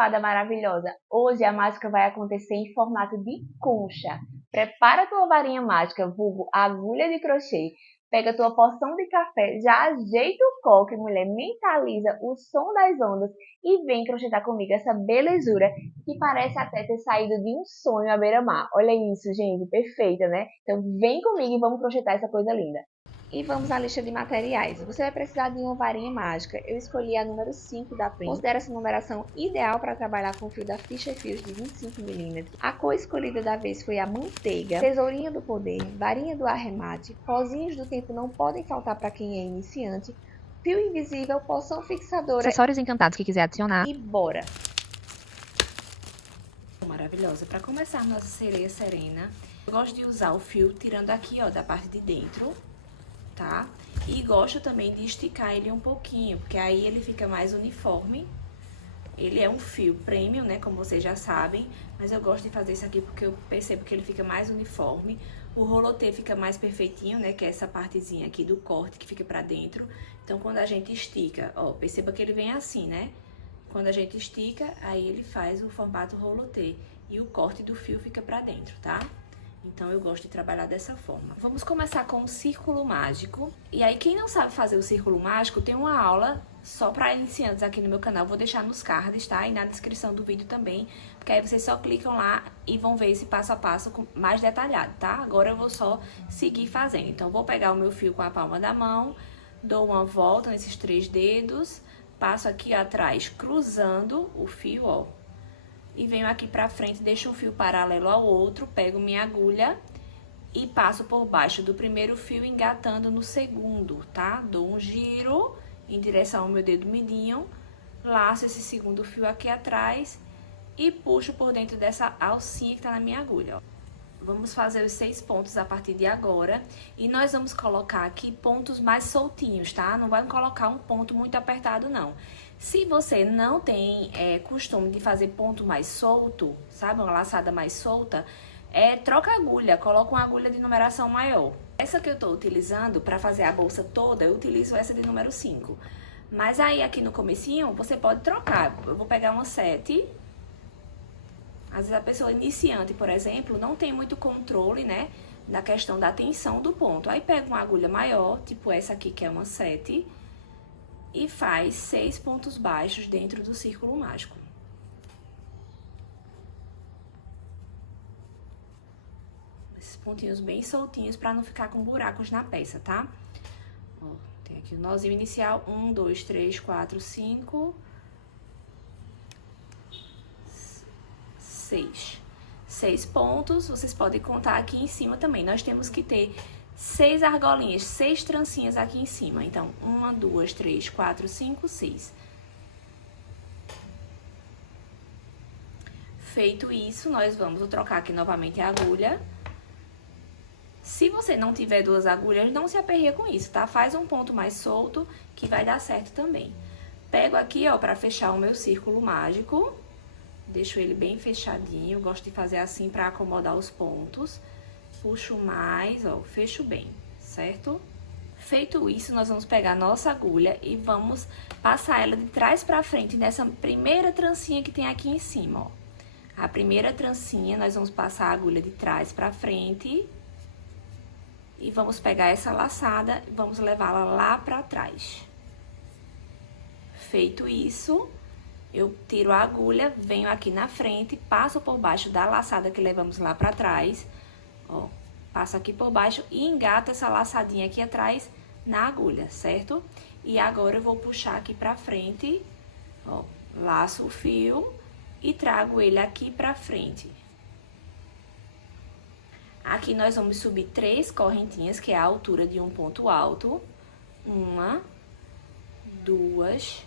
fada maravilhosa! Hoje a mágica vai acontecer em formato de concha. Prepara tua varinha mágica, vulgo agulha de crochê. Pega tua porção de café, já ajeita o coque, mulher, mentaliza o som das ondas e vem crochetar comigo essa belezura que parece até ter saído de um sonho à beira-mar. Olha isso, gente, perfeita, né? Então vem comigo e vamos crochetar essa coisa linda. E vamos à lista de materiais. Você vai precisar de uma varinha mágica. Eu escolhi a número 5 da Prince. Considero essa numeração ideal para trabalhar com fio da Fisher Fios de 25 mm. A cor escolhida da vez foi a manteiga, tesourinha do poder, varinha do arremate, pozinhos do tempo não podem faltar para quem é iniciante, fio invisível, poção fixadora, acessórios encantados que quiser adicionar. E bora! Maravilhosa. Para começar nossa sereia serena, eu gosto de usar o fio tirando aqui, ó, da parte de dentro. Tá? E gosto também de esticar ele um pouquinho, porque aí ele fica mais uniforme. Ele é um fio premium, né, como vocês já sabem, mas eu gosto de fazer isso aqui porque eu percebo que ele fica mais uniforme. O rolotê fica mais perfeitinho, né, que é essa partezinha aqui do corte que fica pra dentro. Então, quando a gente estica, ó, perceba que ele vem assim, né? Quando a gente estica, aí ele faz o formato rolotê e o corte do fio fica pra dentro, tá? Então, eu gosto de trabalhar dessa forma. Vamos começar com o círculo mágico. E aí, quem não sabe fazer o círculo mágico, tem uma aula só para iniciantes aqui no meu canal. Vou deixar nos cards, tá? E na descrição do vídeo também. Porque aí vocês só clicam lá e vão ver esse passo a passo mais detalhado, tá? Agora eu vou só seguir fazendo. Então, vou pegar o meu fio com a palma da mão, dou uma volta nesses 3 dedos, passo aqui atrás cruzando o fio, ó. E venho aqui pra frente, deixo um fio paralelo ao outro, pego minha agulha e passo por baixo do primeiro fio, engatando no segundo, tá? Dou um giro em direção ao meu dedo mindinho, laço esse segundo fio aqui atrás e puxo por dentro dessa alcinha que tá na minha agulha, ó. Vamos fazer os 6 pontos a partir de agora e nós vamos colocar aqui pontos mais soltinhos, tá? Não vai colocar um ponto muito apertado, não. Se você não tem costume de fazer ponto mais solto, sabe? Uma laçada mais solta, troca a agulha, coloca uma agulha de numeração maior. Essa que eu tô utilizando para fazer a bolsa toda, eu utilizo essa de número 5. Mas aí aqui no comecinho, você pode trocar. Eu vou pegar uma 7. Às vezes a pessoa iniciante, por exemplo, não tem muito controle, né? Da questão da tensão do ponto. Aí pega uma agulha maior, tipo essa aqui que é uma 7. E faz 6 pontos baixos dentro do círculo mágico. Esses pontinhos bem soltinhos para não ficar com buracos na peça, tá? Ó, tem aqui o nozinho inicial, 1, 2, 3, 4, 5, 6. 6 pontos, vocês podem contar aqui em cima também. Nós temos que ter 6 argolinhas, 6 trancinhas aqui em cima. Então, 1, 2, 3, 4, 5, 6. Feito isso, nós vamos trocar aqui novamente a agulha. Se você não tiver 2 agulhas, não se aperreia com isso, tá? Faz um ponto mais solto, que vai dar certo também. Pego aqui, ó, pra fechar o meu círculo mágico. Deixo ele bem fechadinho. Eu gosto de fazer assim pra acomodar os pontos. Puxo mais, ó, fecho bem, certo? Feito isso, nós vamos pegar a nossa agulha e vamos passar ela de trás pra frente nessa primeira trancinha que tem aqui em cima, ó. A primeira trancinha, nós vamos passar a agulha de trás pra frente e vamos pegar essa laçada e vamos levá-la lá pra trás. Feito isso, eu tiro a agulha, venho aqui na frente, passo por baixo da laçada que levamos lá pra trás. Ó, passo aqui por baixo e engato essa laçadinha aqui atrás na agulha, certo? E agora eu vou puxar aqui pra frente, ó, laço o fio e trago ele aqui pra frente. Aqui nós vamos subir 3 correntinhas, que é a altura de um ponto alto. 1, 2,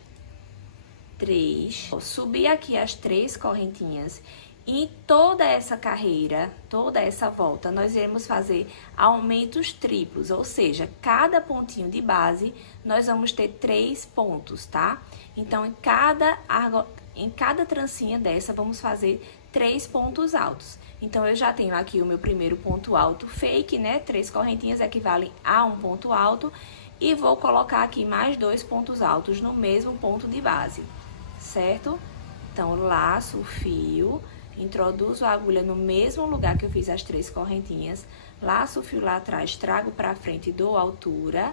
3. Subir aqui as 3 correntinhas. E toda essa carreira, toda essa volta, nós iremos fazer aumentos triplos, ou seja, cada pontinho de base, nós vamos ter 3 pontos, tá? Então, em cada trancinha dessa, vamos fazer 3 pontos altos. Então, eu já tenho aqui o meu primeiro ponto alto fake, né? 3 correntinhas equivalem a um ponto alto. E vou colocar aqui mais 2 pontos altos no mesmo ponto de base, certo? Então, laço o fio, introduzo a agulha no mesmo lugar que eu fiz as 3 correntinhas, laço o fio lá atrás, trago pra frente e dou altura.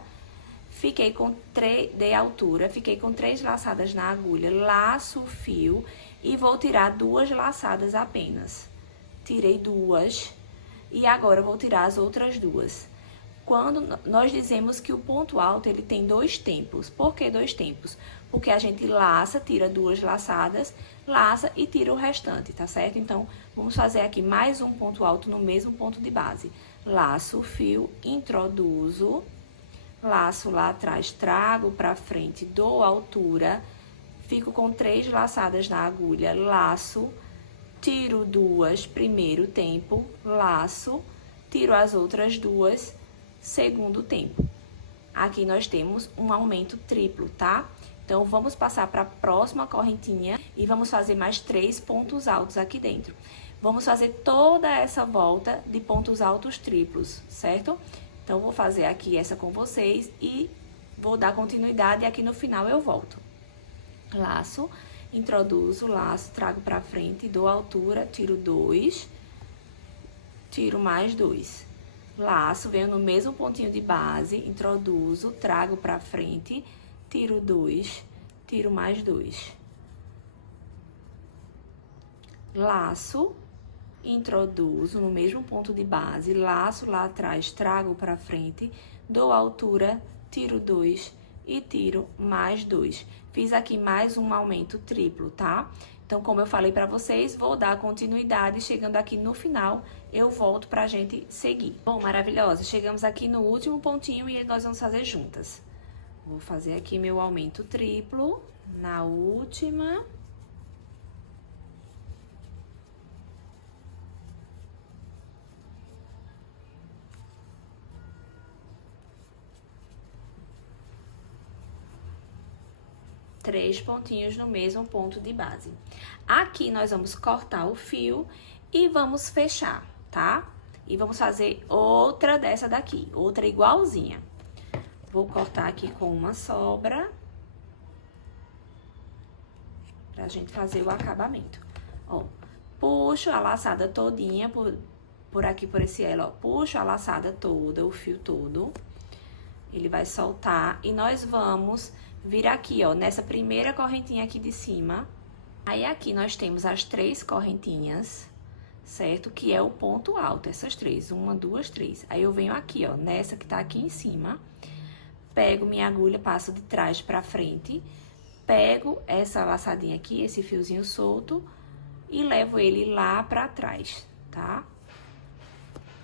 Dei altura, fiquei com 3 laçadas na agulha, laço o fio e vou tirar 2 laçadas apenas. Tirei 2 e agora eu vou tirar as outras 2. Quando nós dizemos que o ponto alto ele tem 2 tempos. Por que 2 tempos? Porque a gente laça, tira 2 laçadas, laça e tira o restante, tá certo? Então, vamos fazer aqui mais um ponto alto no mesmo ponto de base. Laço o fio, introduzo, laço lá atrás, trago pra frente, dou altura, fico com 3 laçadas na agulha, laço, tiro 2, primeiro tempo, laço, tiro as outras 2, segundo tempo. Aqui nós temos um aumento triplo, tá? Então, vamos passar para a próxima correntinha e vamos fazer mais 3 pontos altos aqui dentro. Vamos fazer toda essa volta de pontos altos triplos, certo? Então, vou fazer aqui essa com vocês e vou dar continuidade e aqui no final eu volto. Laço, introduzo, laço, trago pra frente, dou altura, tiro 2, tiro mais 2. Laço, venho no mesmo pontinho de base, introduzo, trago pra frente, tiro 2, tiro mais 2. Laço, introduzo no mesmo ponto de base, laço lá atrás, trago pra frente, dou altura, tiro 2 e tiro mais 2. Fiz aqui mais um aumento triplo, tá? Então, como eu falei pra vocês, vou dar continuidade, chegando aqui no final, eu volto pra gente seguir. Bom, maravilhosa, chegamos aqui no último pontinho e nós vamos fazer juntas. Vou fazer aqui meu aumento triplo na última. Três pontinhos no mesmo ponto de base. Aqui nós vamos cortar o fio e vamos fechar, tá? E vamos fazer outra dessa daqui, outra igualzinha. Vou cortar aqui com uma sobra pra gente fazer o acabamento. Ó, puxo a laçada todinha por aqui, por esse elo, ó. Puxo a laçada toda, o fio todo. Ele vai soltar e nós vamos vir aqui, ó, nessa primeira correntinha aqui de cima. Aí, aqui nós temos as 3 correntinhas, certo? Que é o ponto alto, essas 3. 1, 2, 3. Aí, eu venho aqui, ó, nessa que tá aqui em cima. Pego minha agulha, passo de trás pra frente. Pego essa laçadinha aqui, esse fiozinho solto. E levo ele lá pra trás, tá?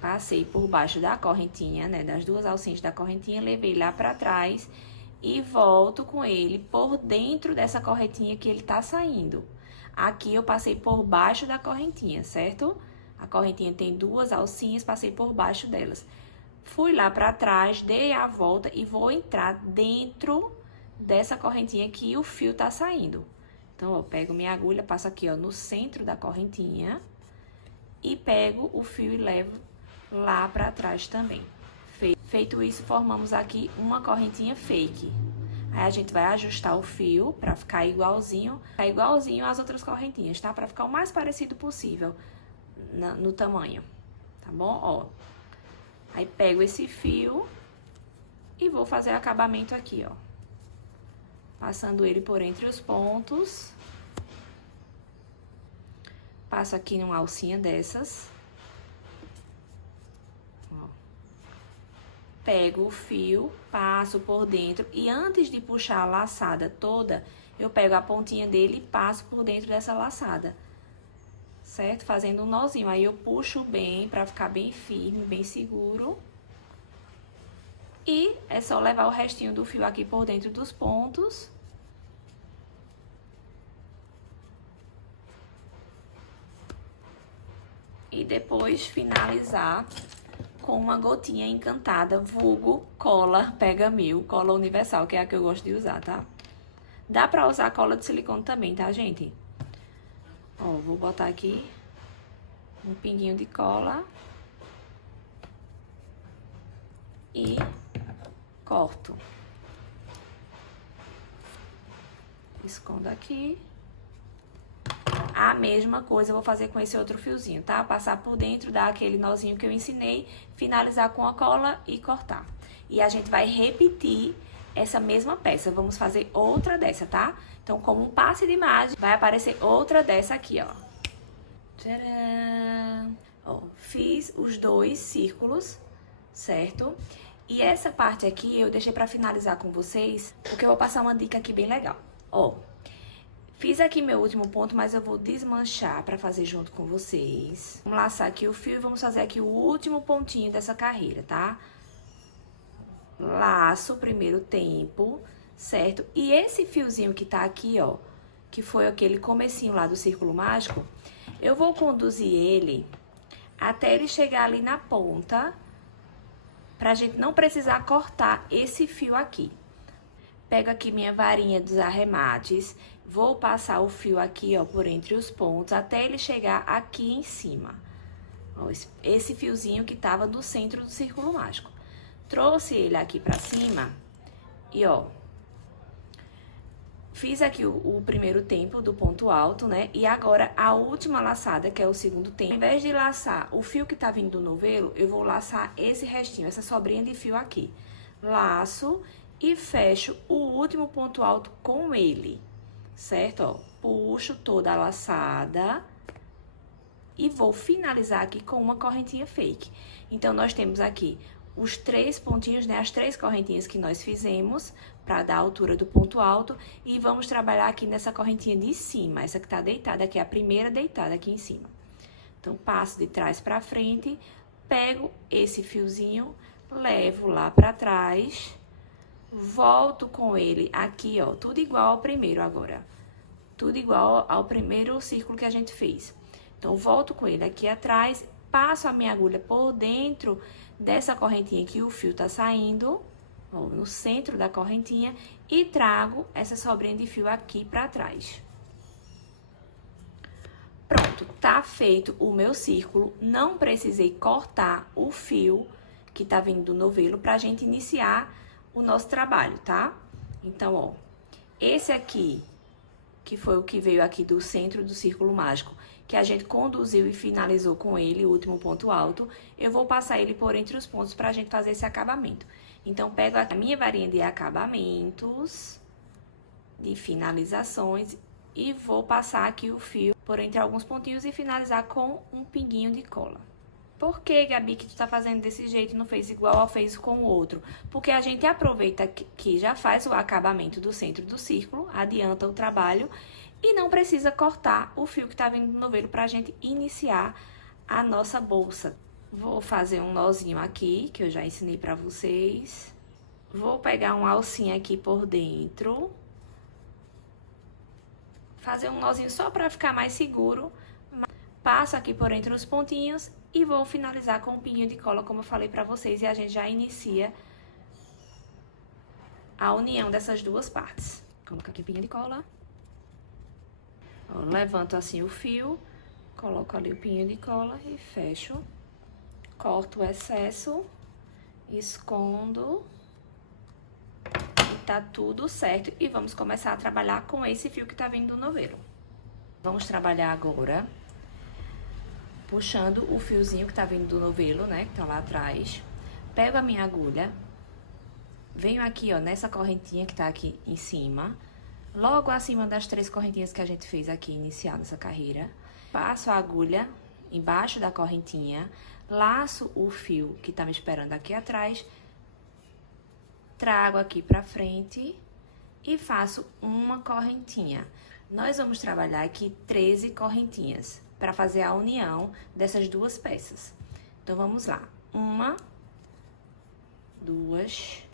Passei por baixo da correntinha, né? Das 2 alcinhas da correntinha, levei lá pra trás. E volto com ele por dentro dessa correntinha que ele tá saindo. Aqui eu passei por baixo da correntinha, certo? A correntinha tem 2 alcinhas, passei por baixo delas. Fui lá pra trás, dei a volta e vou entrar dentro dessa correntinha que o fio tá saindo. Então, ó, pego minha agulha, passo aqui, ó, no centro da correntinha. E pego o fio e levo lá pra trás também. Feito isso, formamos aqui uma correntinha fake. Aí, a gente vai ajustar o fio pra ficar igualzinho às outras correntinhas, tá? Pra ficar o mais parecido possível no tamanho, tá bom? Ó. Aí, pego esse fio e vou fazer acabamento aqui, ó. Passando ele por entre os pontos. Passo aqui numa alcinha dessas. Pego o fio, passo por dentro e antes de puxar a laçada toda, eu pego a pontinha dele e passo por dentro dessa laçada, certo? Fazendo um nozinho. Aí eu puxo bem pra ficar bem firme, bem seguro. E é só levar o restinho do fio aqui por dentro dos pontos. E depois finalizar com uma gotinha encantada, vulgo cola Pega Mil, cola universal, que é a que eu gosto de usar, tá? Dá pra usar cola de silicone também, tá, gente? Ó, vou botar aqui um pinguinho de cola. E corto. Escondo aqui. mesma coisa eu vou fazer com esse outro fiozinho, tá? Passar por dentro, dar aquele nozinho que eu ensinei, finalizar com a cola e cortar. E a gente vai repetir essa mesma peça. Vamos fazer outra dessa, tá? Então, como um passe de mágica, vai aparecer outra dessa aqui, ó. Tcharam! Ó, fiz os 2 círculos, certo? E essa parte aqui eu deixei pra finalizar com vocês, porque eu vou passar uma dica aqui bem legal. Ó, fiz aqui meu último ponto, mas eu vou desmanchar pra fazer junto com vocês. Vamos laçar aqui o fio e vamos fazer aqui o último pontinho dessa carreira, tá? Laço o primeiro tempo, certo? E esse fiozinho que tá aqui, ó, que foi aquele comecinho lá do círculo mágico, eu vou conduzir ele até ele chegar ali na ponta, pra gente não precisar cortar esse fio aqui. Pego aqui minha varinha dos arremates, vou passar o fio aqui, ó, por entre os pontos, até ele chegar aqui em cima. Ó, esse fiozinho que tava no centro do círculo mágico. Trouxe ele aqui pra cima e, ó, fiz aqui o primeiro tempo do ponto alto, né? E agora a última laçada, que é o segundo tempo. Ao invés de laçar o fio que tá vindo do novelo, eu vou laçar esse restinho, essa sobrinha de fio aqui. Laço e fecho o último ponto alto com ele, certo? Ó, puxo toda a laçada e vou finalizar aqui com uma correntinha fake. Então, nós temos aqui os 3 pontinhos, né? As 3 correntinhas que nós fizemos para dar a altura do ponto alto. E vamos trabalhar aqui nessa correntinha de cima, essa que tá deitada, que é a primeira deitada aqui em cima. Então, passo de trás para frente, pego esse fiozinho, levo lá para trás, volto com ele aqui, ó, tudo igual ao primeiro agora. Tudo igual ao primeiro círculo que a gente fez. Então, volto com ele aqui atrás, passo a minha agulha por dentro dessa correntinha que o fio tá saindo, ó, no centro da correntinha, e trago essa sobrinha de fio aqui pra trás. Pronto, tá feito o meu círculo, não precisei cortar o fio que tá vindo do novelo pra gente iniciar o nosso trabalho, tá? Então, ó, esse aqui, que foi o que veio aqui do centro do círculo mágico, que a gente conduziu e finalizou com ele, o último ponto alto, eu vou passar ele por entre os pontos pra gente fazer esse acabamento. Então, pego a minha varinha de acabamentos, de finalizações, e vou passar aqui o fio por entre alguns pontinhos e finalizar com um pinguinho de cola. Por que, Gabi, que tu tá fazendo desse jeito e não fez igual ou fez com o outro? Porque a gente aproveita que já faz o acabamento do centro do círculo, adianta o trabalho e não precisa cortar o fio que tá vindo do novelo pra gente iniciar a nossa bolsa. Vou fazer um nozinho aqui, que eu já ensinei pra vocês. Vou pegar uma alcinha aqui por dentro. Fazer um nozinho só pra ficar mais seguro. Passo aqui por entre os pontinhos e vou finalizar com um pinho de cola, como eu falei pra vocês. E a gente já inicia a união dessas duas partes. Coloco aqui o pinho de cola. Ó, levanto assim o fio, coloco ali o pinho de cola e fecho. Corto o excesso, escondo. E tá tudo certo. E vamos começar a trabalhar com esse fio que tá vindo do novelo. Vamos trabalhar agora puxando o fiozinho que tá vindo do novelo, né, que tá lá atrás. Pego a minha agulha, venho aqui, ó, nessa correntinha que tá aqui em cima, logo acima das 3 correntinhas que a gente fez aqui inicial nessa carreira. Passo a agulha embaixo da correntinha, laço o fio que tá me esperando aqui atrás, trago aqui pra frente e faço uma correntinha. Nós vamos trabalhar aqui 13 correntinhas para fazer a união dessas duas peças. Então, vamos lá. 1, 2,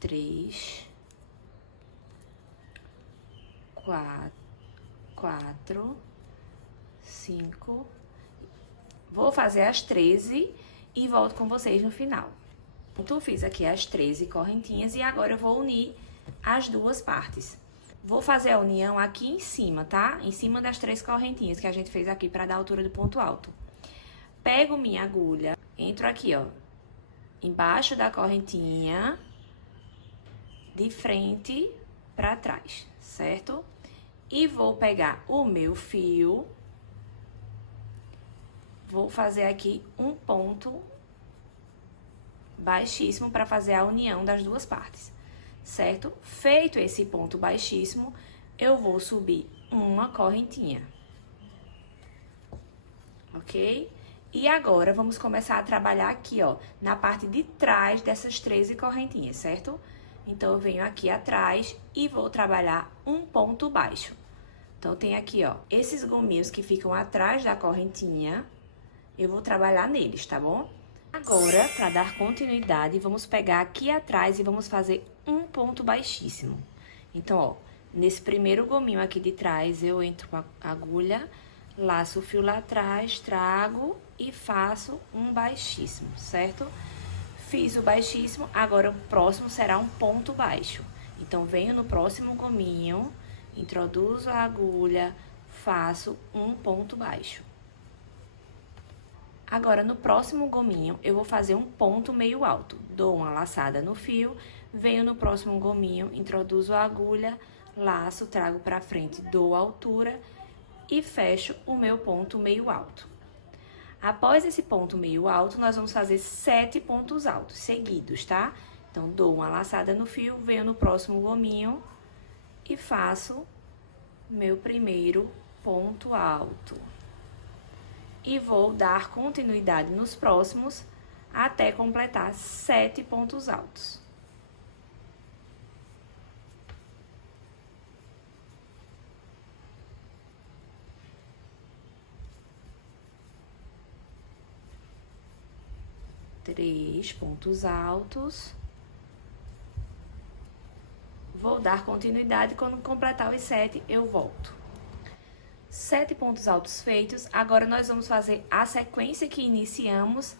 3, 4, 5. Vou fazer as 13 e volto com vocês no final. Então, fiz aqui as 13 correntinhas e agora eu vou unir as duas partes. Vou fazer a união aqui em cima, tá? Em cima das 3 correntinhas que a gente fez aqui pra dar a altura do ponto alto. Pego minha agulha, entro aqui, ó, embaixo da correntinha, de frente pra trás, certo? E vou pegar o meu fio, vou fazer aqui um ponto baixíssimo para fazer a união das duas partes, certo? Feito esse ponto baixíssimo, eu vou subir uma correntinha, ok? E agora, vamos começar a trabalhar aqui, ó, na parte de trás dessas 13 correntinhas, certo? Então, eu venho aqui atrás e vou trabalhar um ponto baixo. Então, tem aqui, ó, esses gominhos que ficam atrás da correntinha, eu vou trabalhar neles, tá bom? Agora, para dar continuidade, vamos pegar aqui atrás e vamos fazer um ponto baixíssimo. Então, ó, nesse primeiro gominho aqui de trás, eu entro com a agulha, laço o fio lá atrás, trago e faço um baixíssimo, certo? Fiz o baixíssimo, agora o próximo será um ponto baixo. Então, venho no próximo gominho, introduzo a agulha, faço um ponto baixo. Agora, no próximo gominho, eu vou fazer um ponto meio alto. Dou uma laçada no fio, venho no próximo gominho, introduzo a agulha, laço, trago pra frente, dou a altura e fecho o meu ponto meio alto. Após esse ponto meio alto, nós vamos fazer 7 pontos altos seguidos, tá? Então, dou uma laçada no fio, venho no próximo gominho e faço meu primeiro ponto alto. E vou dar continuidade nos próximos até completar 7 pontos altos. Três pontos altos. Vou dar continuidade, quando completar os 7, eu volto. 7 pontos altos feitos, agora nós vamos fazer a sequência que iniciamos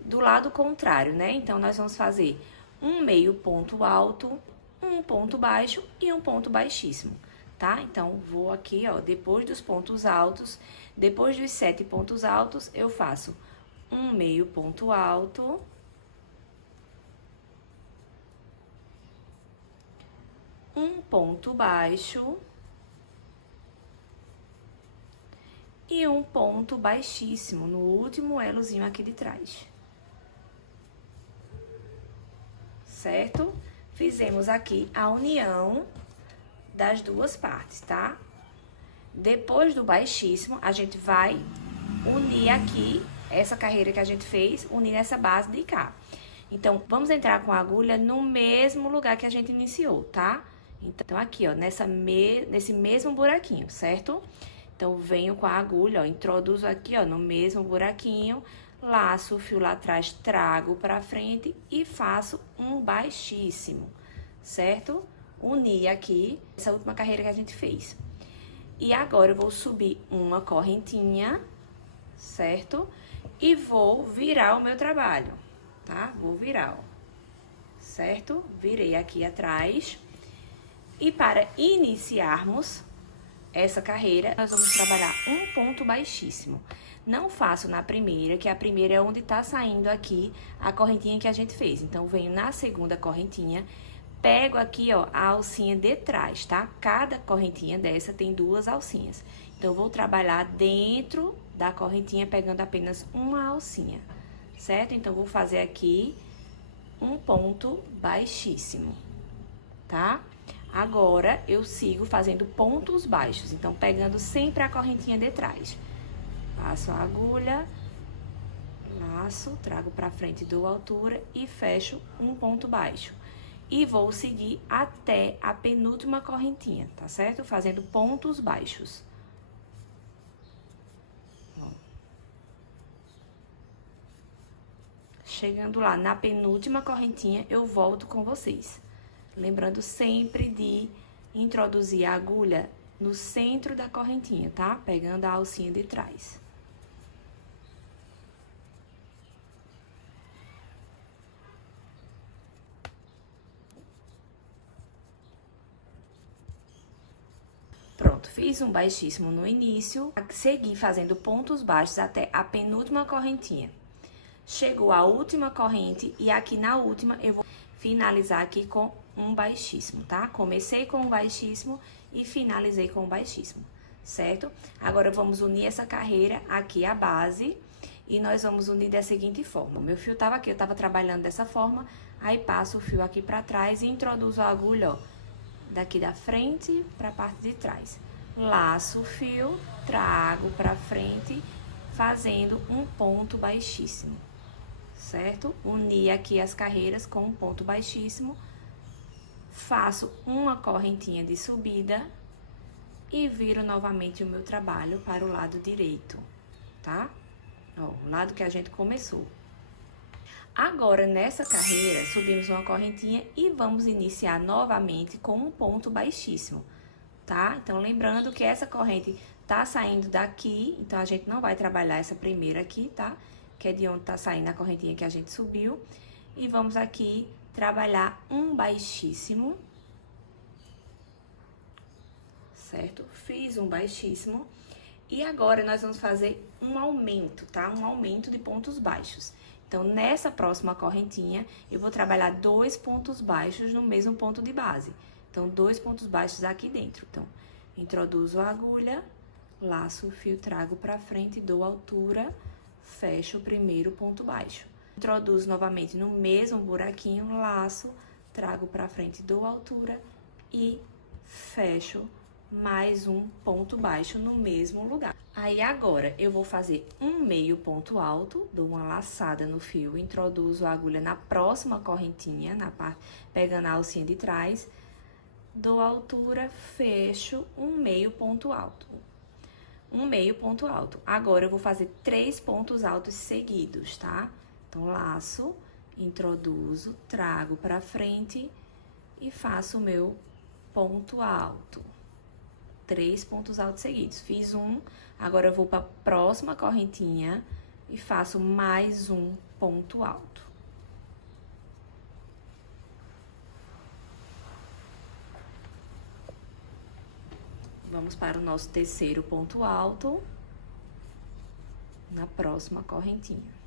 do lado contrário, né? Então, nós vamos fazer um meio ponto alto, um ponto baixo e um ponto baixíssimo, tá? Então, vou aqui, ó, depois dos pontos altos, depois dos 7 pontos altos, eu faço um meio ponto alto, um ponto baixo e um ponto baixíssimo no último elozinho aqui de trás. Certo? Fizemos aqui a união das duas partes, tá? Depois do baixíssimo, a gente vai unir aqui essa carreira que a gente fez, unir essa base de cá. Então, vamos entrar com a agulha no mesmo lugar que a gente iniciou, tá? Então, aqui, ó, nesse mesmo buraquinho, certo? Então, venho com a agulha, ó, introduzo aqui, ó, no mesmo buraquinho, laço o fio lá atrás, trago pra frente e faço um baixíssimo, certo? Uni aqui essa última carreira que a gente fez. E agora, eu vou subir uma correntinha, certo? E vou virar o meu trabalho, tá? Vou virar, ó, certo? Virei aqui atrás. E para iniciarmos essa carreira, nós vamos trabalhar um ponto baixíssimo. Não faço na primeira, que a primeira é onde tá saindo aqui a correntinha que a gente fez. Então, venho na segunda correntinha, pego aqui, ó, a alcinha de trás, tá? Cada correntinha dessa tem 2 alcinhas. Então, eu vou trabalhar dentro da correntinha, pegando apenas uma alcinha, certo? Então, vou fazer aqui um ponto baixíssimo, tá? Agora, eu sigo fazendo pontos baixos, então, pegando sempre a correntinha de trás. Passo a agulha, laço, trago pra frente, dou altura e fecho um ponto baixo. E vou seguir até a penúltima correntinha, tá certo? Fazendo pontos baixos. Chegando lá na penúltima correntinha, eu volto com vocês. Lembrando sempre de introduzir a agulha no centro da correntinha, tá? Pegando a alcinha de trás. Pronto, fiz um baixíssimo no início, segui fazendo pontos baixos até a penúltima correntinha. Chegou a última corrente e aqui na última eu vou finalizar aqui com um baixíssimo, tá? Comecei com um baixíssimo e finalizei com o baixíssimo, certo? Agora, vamos unir essa carreira aqui à base e nós vamos unir da seguinte forma. Meu fio tava aqui, eu tava trabalhando dessa forma, aí passo o fio aqui pra trás e introduzo a agulha, ó, daqui da frente pra parte de trás. Laço o fio, trago pra frente, fazendo um ponto baixíssimo, certo? Uni aqui as carreiras com um ponto baixíssimo, faço uma correntinha de subida e viro novamente o meu trabalho para o lado direito, tá? Ó, o lado que a gente começou. Agora, nessa carreira, subimos uma correntinha e vamos iniciar novamente com um ponto baixíssimo, tá? Então, lembrando que essa corrente tá saindo daqui, então a gente não vai trabalhar essa primeira aqui, tá? Que é de onde tá saindo a correntinha que a gente subiu. E vamos aqui trabalhar um baixíssimo, certo? Fiz um baixíssimo. E agora, nós vamos fazer um aumento, tá? Um aumento de pontos baixos. Então, nessa próxima correntinha, eu vou trabalhar 2 pontos baixos no mesmo ponto de base. Então, 2 pontos baixos aqui dentro. Então, introduzo a agulha, laço o fio, trago pra frente, dou altura, fecho o primeiro ponto baixo. Introduzo novamente no mesmo buraquinho, laço, trago pra frente, dou altura e fecho mais um ponto baixo no mesmo lugar. Aí, agora, eu vou fazer um meio ponto alto, dou uma laçada no fio, introduzo a agulha na próxima correntinha, na parte, pegando a alcinha de trás, dou altura, fecho um meio ponto alto. Um meio ponto alto. Agora, eu vou fazer 3 pontos altos seguidos, tá? Então, laço, introduzo, trago pra frente e faço o meu ponto alto. 3 pontos altos seguidos. Fiz um, agora eu vou para a próxima correntinha e faço mais um ponto alto. Vamos para o nosso terceiro ponto alto na próxima correntinha.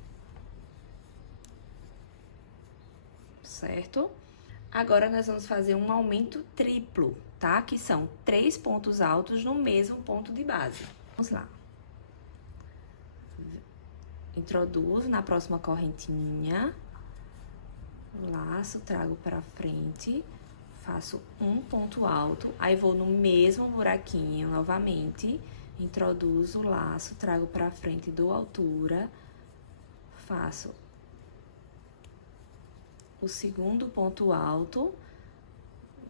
Certo? Agora, nós vamos fazer um aumento triplo, tá? Que são 3 pontos altos no mesmo ponto de base. Vamos lá. Introduzo na próxima correntinha, laço, trago pra frente, faço um ponto alto, aí vou no mesmo buraquinho novamente, introduzo, laço, trago pra frente, dou altura, faço o segundo ponto alto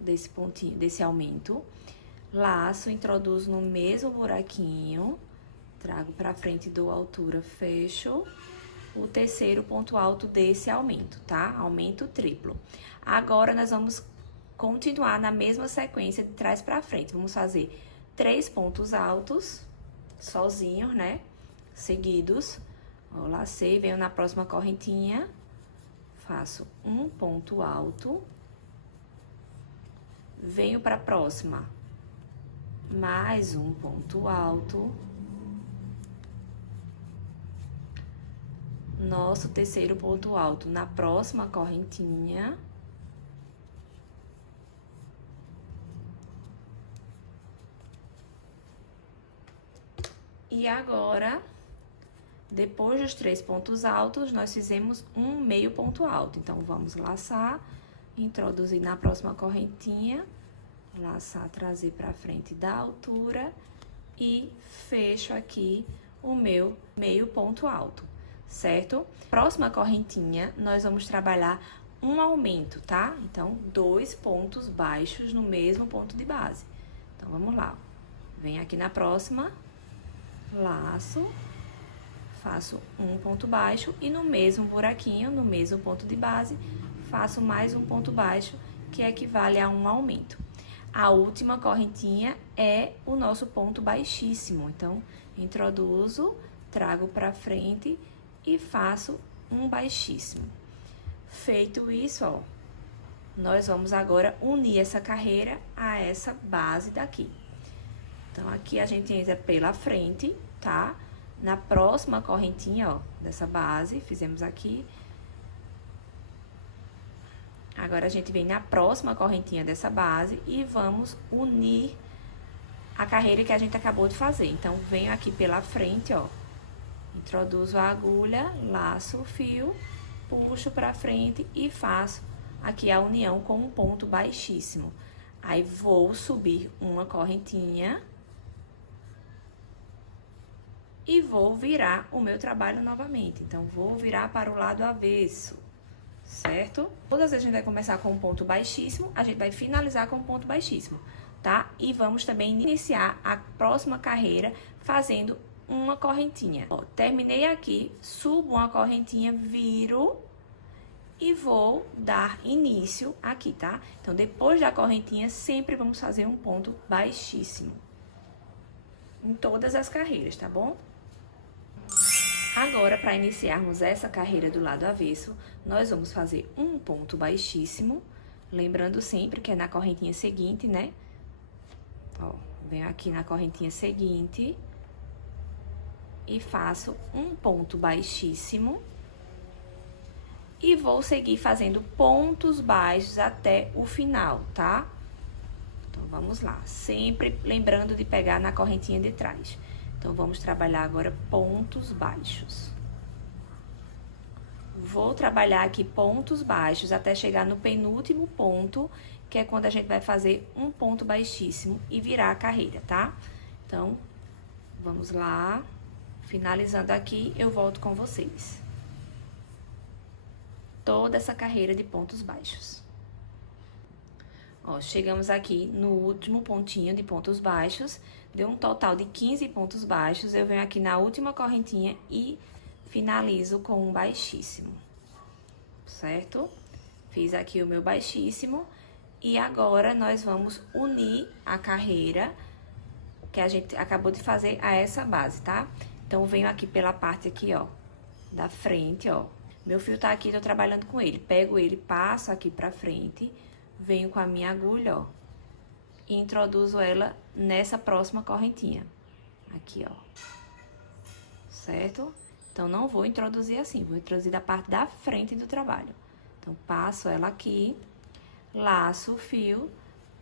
desse pontinho, desse aumento, laço, introduzo no mesmo buraquinho, trago pra frente, dou altura, fecho o terceiro ponto alto desse aumento, tá? Aumento triplo. Agora, nós vamos continuar na mesma sequência de trás pra frente. Vamos fazer 3 pontos altos, sozinhos, né? Seguidos. Ó, lacei, venho na próxima correntinha, faço um ponto alto, venho para a próxima, mais um ponto alto, nosso terceiro ponto alto na próxima correntinha, e agora, depois dos 3 pontos altos, nós fizemos um meio ponto alto. Então, vamos laçar, introduzir na próxima correntinha, laçar, trazer pra frente da altura e fecho aqui o meu meio ponto alto, certo? Próxima correntinha, nós vamos trabalhar um aumento, tá? Então, 2 pontos baixos no mesmo ponto de base. Então, vamos lá. Vem aqui na próxima, laço, faço um ponto baixo e no mesmo buraquinho, no mesmo ponto de base, faço mais um ponto baixo, que equivale a um aumento. A última correntinha é o nosso ponto baixíssimo. Então, introduzo, trago pra frente e faço um baixíssimo. Feito isso, ó, nós vamos agora unir essa carreira a essa base daqui. Então, aqui a gente entra pela frente, tá? Na próxima correntinha, ó, dessa base, fizemos aqui. Agora, a gente vem na próxima correntinha dessa base e vamos unir a carreira que a gente acabou de fazer. Então, venho aqui pela frente, ó, introduzo a agulha, laço o fio, puxo pra frente e faço aqui a união com um ponto baixíssimo. Aí, vou subir uma correntinha e vou virar o meu trabalho novamente. Então, vou virar para o lado avesso, certo? Todas as vezes a gente vai começar com um ponto baixíssimo, a gente vai finalizar com um ponto baixíssimo, tá? E vamos também iniciar a próxima carreira fazendo uma correntinha. Ó, terminei aqui, subo uma correntinha, viro e vou dar início aqui, tá? Então, depois da correntinha, sempre vamos fazer um ponto baixíssimo em todas as carreiras, tá bom? Agora, para iniciarmos essa carreira do lado avesso, nós vamos fazer um ponto baixíssimo, lembrando sempre que é na correntinha seguinte, né? Ó, venho aqui na correntinha seguinte e faço um ponto baixíssimo e vou seguir fazendo pontos baixos até o final, tá? Então, vamos lá, sempre lembrando de pegar na correntinha de trás. Então, vamos trabalhar agora pontos baixos. Vou trabalhar aqui pontos baixos até chegar no penúltimo ponto, que é quando a gente vai fazer um ponto baixíssimo e virar a carreira, tá? Então, vamos lá. Finalizando aqui, eu volto com vocês. Toda essa carreira de pontos baixos. Ó, chegamos aqui no último pontinho de pontos baixos, deu um total de 15 pontos baixos, eu venho aqui na última correntinha e finalizo com um baixíssimo, certo? Fiz aqui o meu baixíssimo e agora nós vamos unir a carreira que a gente acabou de fazer a essa base, tá? Então, venho aqui pela parte aqui, ó, da frente, ó. Meu fio tá aqui, tô trabalhando com ele. Pego ele, passo aqui pra frente, venho com a minha agulha, ó, e introduzo ela nessa próxima correntinha. Aqui, ó. Certo? Então, não vou introduzir assim, vou introduzir da parte da frente do trabalho. Então, passo ela aqui, laço o fio,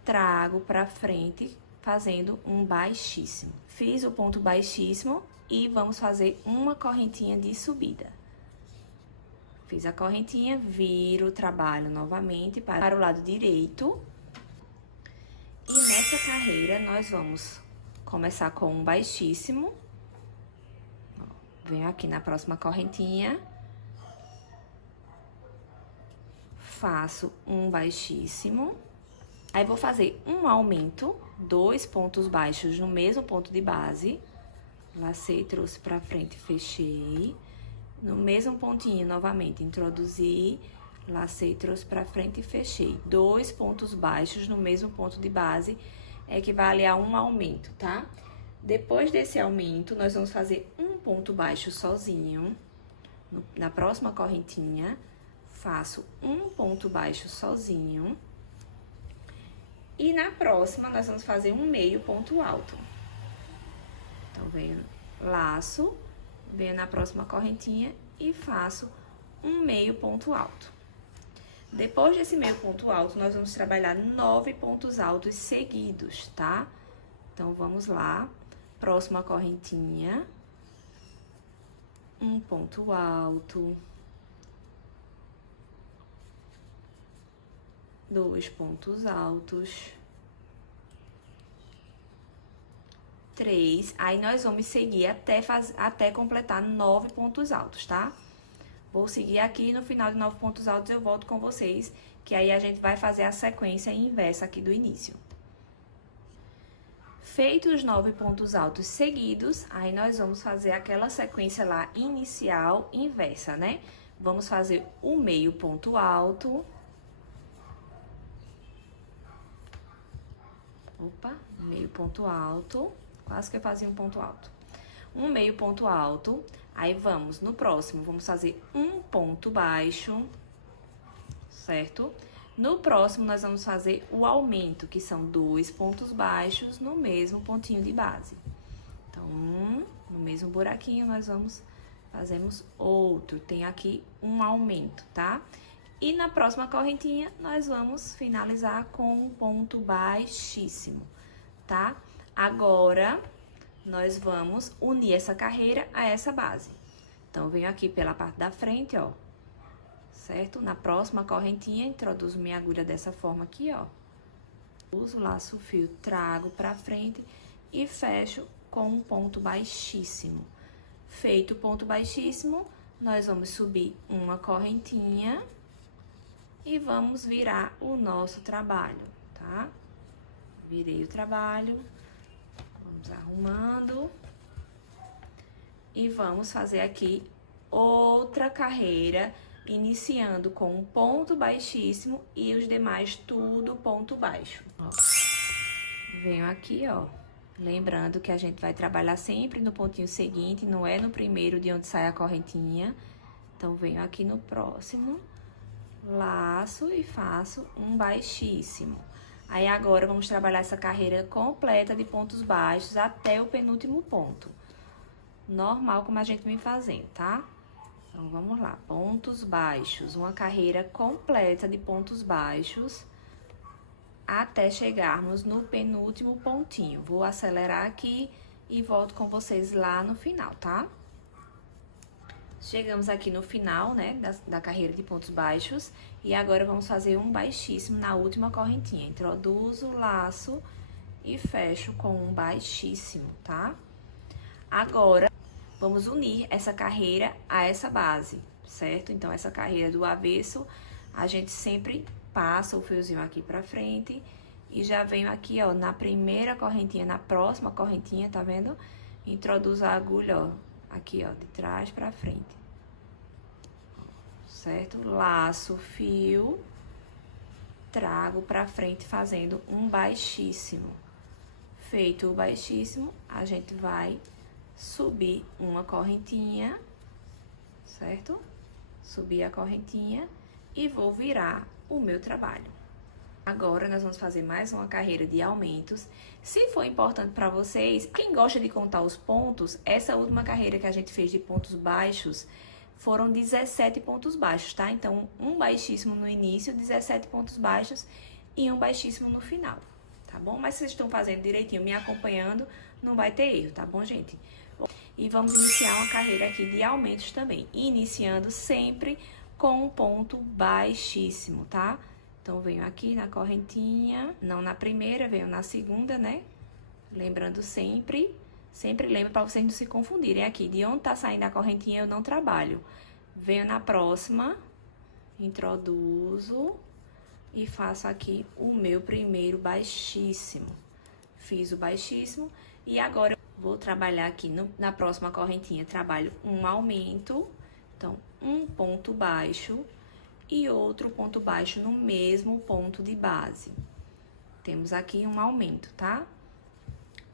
trago pra frente, fazendo um baixíssimo. Fiz o ponto baixíssimo e vamos fazer uma correntinha de subida. Fiz a correntinha, viro o trabalho novamente para o lado direito. E nessa carreira, nós vamos começar com um baixíssimo. Venho aqui na próxima correntinha. Faço um baixíssimo. Aí, vou fazer um aumento, 2 pontos baixos no mesmo ponto de base. Lacei, trouxe pra frente, fechei. No mesmo pontinho, novamente, introduzi, lacei, trouxe pra frente e fechei. 2 pontos baixos no mesmo ponto de base equivale a um aumento, tá? Depois desse aumento, nós vamos fazer um ponto baixo sozinho. Na próxima correntinha, faço um ponto baixo sozinho. E na próxima, nós vamos fazer um meio ponto alto. Então, venho, laço, venho na próxima correntinha e faço um meio ponto alto. Depois desse meio ponto alto, nós vamos trabalhar 9 pontos altos seguidos, tá? Então, vamos lá. Próxima correntinha. Um ponto alto. 2 pontos altos. 3. Aí, nós vamos seguir até completar 9 pontos altos, tá? Vou seguir aqui, no final de 9 pontos altos eu volto com vocês, que aí a gente vai fazer a sequência inversa aqui do início. Feitos os 9 pontos altos seguidos, aí nós vamos fazer aquela sequência lá inicial inversa, né? Vamos fazer o meio ponto alto. Opa, meio ponto alto. Quase que eu fazia um ponto alto. Um meio ponto alto. Aí, vamos, no próximo, vamos fazer um ponto baixo, certo? No próximo, nós vamos fazer o aumento, que são 2 pontos baixos no mesmo pontinho de base. Então, no mesmo buraquinho, nós fazemos outro. Tem aqui um aumento, tá? E na próxima correntinha, nós vamos finalizar com um ponto baixíssimo, tá? Agora, nós vamos unir essa carreira a essa base. Então, eu venho aqui pela parte da frente, ó, certo? Na próxima correntinha, introduzo minha agulha dessa forma aqui, ó. Uso, laço o fio, trago pra frente e fecho com um ponto baixíssimo. Feito o ponto baixíssimo, nós vamos subir uma correntinha e vamos virar o nosso trabalho, tá? Virei o trabalho, vamos arrumando e vamos fazer aqui outra carreira, iniciando com um ponto baixíssimo e os demais tudo ponto baixo. Ó. Venho aqui, ó, lembrando que a gente vai trabalhar sempre no pontinho seguinte, não é no primeiro de onde sai a correntinha. Então, venho aqui no próximo, laço e faço um baixíssimo. Aí, agora, vamos trabalhar essa carreira completa de pontos baixos até o penúltimo ponto. Normal, como a gente vem fazendo, tá? Então, vamos lá. Pontos baixos, uma carreira completa de pontos baixos até chegarmos no penúltimo pontinho. Vou acelerar aqui e volto com vocês lá no final, tá? Chegamos aqui no final, né, da carreira de pontos baixos. E agora, vamos fazer um baixíssimo na última correntinha. Introduzo o laço e fecho com um baixíssimo, tá? Agora, vamos unir essa carreira a essa base, certo? Então, essa carreira do avesso, a gente sempre passa o fiozinho aqui pra frente e já venho aqui, ó, na primeira correntinha, na próxima correntinha, tá vendo? Introduzo a agulha, ó, aqui, ó, de trás pra frente. Certo? Laço o fio, trago pra frente fazendo um baixíssimo. Feito o baixíssimo, a gente vai subir uma correntinha, certo? Subir a correntinha e vou virar o meu trabalho. Agora, nós vamos fazer mais uma carreira de aumentos. Se for importante para vocês, quem gosta de contar os pontos, essa última carreira que a gente fez de pontos baixos, foram 17 pontos baixos, tá? Então, um baixíssimo no início, 17 pontos baixos e um baixíssimo no final, tá bom? Mas se vocês estão fazendo direitinho, me acompanhando, não vai ter erro, tá bom, gente? E vamos iniciar uma carreira aqui de aumentos também, iniciando sempre com um ponto baixíssimo, tá? Então, venho aqui na correntinha, não na primeira, venho na segunda, né? Lembrando sempre lembro para vocês não se confundirem aqui, de onde tá saindo a correntinha eu não trabalho. Venho na próxima, introduzo e faço aqui o meu primeiro baixíssimo. Fiz o baixíssimo e agora eu vou trabalhar aqui na próxima correntinha, trabalho um aumento, então um ponto baixo e outro ponto baixo no mesmo ponto de base. Temos aqui um aumento, tá?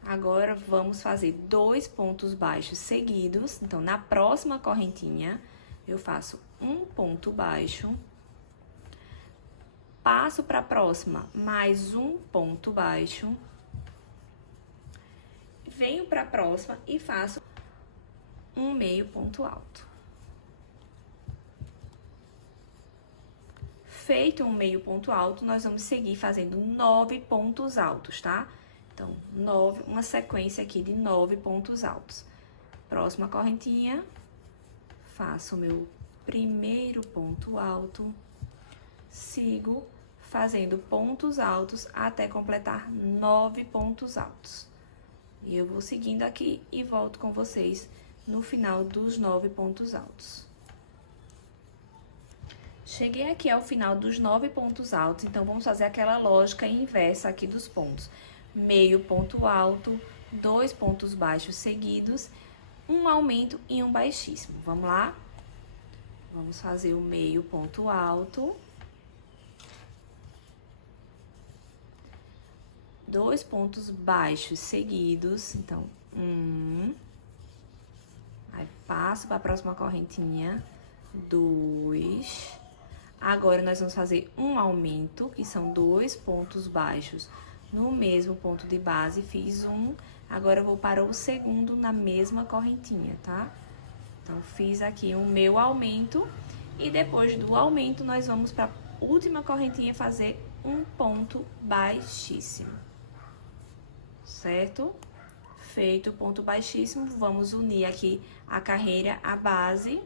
Agora, vamos fazer 2 pontos baixos seguidos. Então, na próxima correntinha, eu faço um ponto baixo. Passo para a próxima, mais um ponto baixo. Venho para a próxima e faço um meio ponto alto. Feito um meio ponto alto, nós vamos seguir fazendo 9 pontos altos, tá? Então, uma sequência aqui de 9 pontos altos. Próxima correntinha, faço o meu primeiro ponto alto, sigo fazendo pontos altos até completar 9 pontos altos. E eu vou seguindo aqui e volto com vocês no final dos 9 pontos altos. Cheguei aqui ao final dos 9 pontos altos, então vamos fazer aquela lógica inversa aqui dos pontos. Meio ponto alto, 2 pontos baixos seguidos, um aumento e um baixíssimo. Vamos lá? Vamos fazer o meio ponto alto. 2 pontos baixos seguidos, então, aí passo para a próxima correntinha, 2. Agora, nós vamos fazer um aumento, que são 2 pontos baixos no mesmo ponto de base, fiz um, agora eu vou para o segundo na mesma correntinha, tá? Então, fiz aqui o meu aumento e depois do aumento, nós vamos para a última correntinha fazer um ponto baixíssimo. certo? Feito o ponto baixíssimo, vamos unir aqui a carreira à base,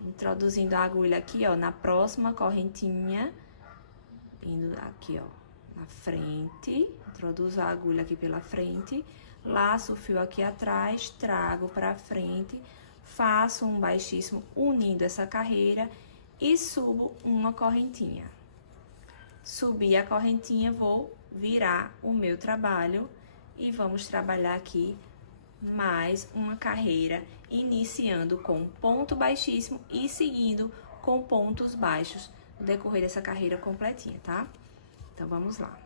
introduzindo a agulha aqui, ó, na próxima correntinha, indo aqui, ó, na frente, introduzo a agulha aqui pela frente, laço o fio aqui atrás, trago pra frente, faço um baixíssimo unindo essa carreira e subo uma correntinha. Subi a correntinha, vou virar o meu trabalho e vamos trabalhar aqui mais uma carreira, iniciando com ponto baixíssimo e seguindo com pontos baixos no decorrer dessa carreira completinha, tá? Então, vamos lá.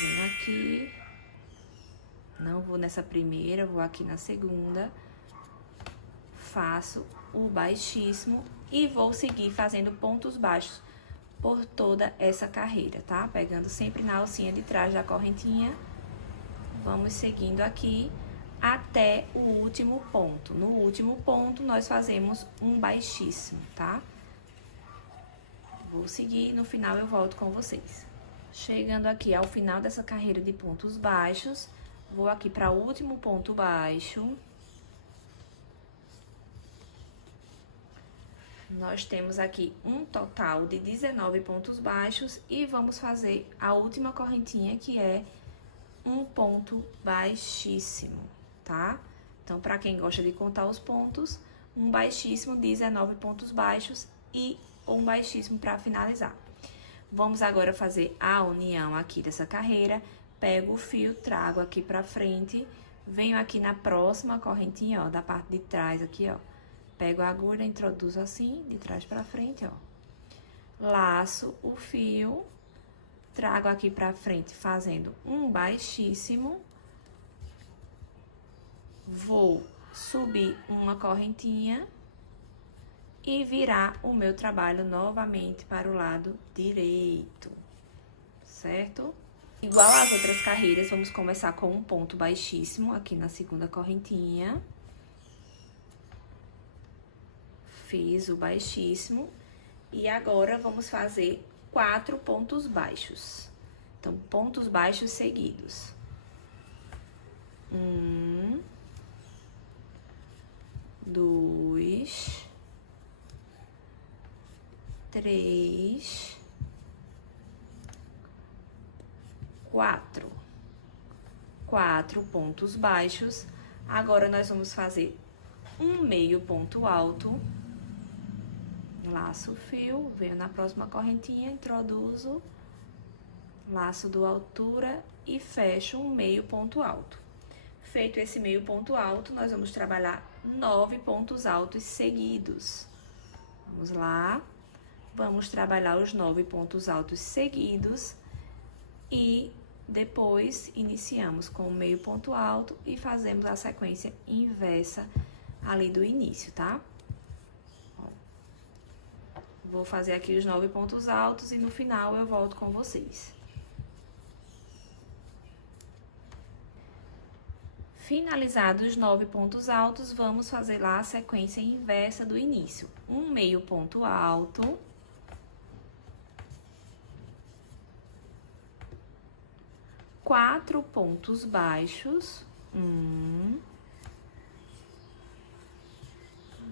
Venho aqui, não vou nessa primeira, vou aqui na segunda, faço o baixíssimo e vou seguir fazendo pontos baixos por toda essa carreira, tá? Pegando sempre na alcinha de trás da correntinha, vamos seguindo aqui até o último ponto. No último ponto, nós fazemos um baixíssimo, tá? Vou seguir, no final eu volto com vocês. Chegando aqui ao final dessa carreira de pontos baixos, vou aqui para o último ponto baixo. Nós temos aqui um total de 19 pontos baixos e vamos fazer a última correntinha, que é um ponto baixíssimo, tá? Então, para quem gosta de contar os pontos, um baixíssimo, 19 pontos baixos e um baixíssimo para finalizar. Vamos agora fazer a união aqui dessa carreira, pego o fio, trago aqui pra frente, venho aqui na próxima correntinha, ó, da parte de trás aqui, ó. Pego a agulha, introduzo assim, de trás pra frente, ó. Laço o fio, trago aqui pra frente fazendo um baixíssimo. Vou subir uma correntinha e virar o meu trabalho novamente para o lado direito, certo? Igual às outras carreiras, vamos começar com um ponto baixíssimo aqui na segunda correntinha. Fiz o baixíssimo e agora vamos fazer 4 pontos baixos. Então, pontos baixos seguidos. 1, 2, 3, 4. 4 pontos baixos. Agora, nós vamos fazer um meio ponto alto. Laço o fio, venho na próxima correntinha, introduzo, laço do altura e fecho um meio ponto alto. Feito esse meio ponto alto, nós vamos trabalhar 9 pontos altos seguidos. Vamos lá. Vamos trabalhar os 9 pontos altos seguidos e depois iniciamos com o meio ponto alto e fazemos a sequência inversa ali do início, tá? Vou fazer aqui os 9 pontos altos e no final eu volto com vocês. Finalizados os 9 pontos altos, vamos fazer lá a sequência inversa do início. Um meio ponto alto. Quatro pontos baixos. 1,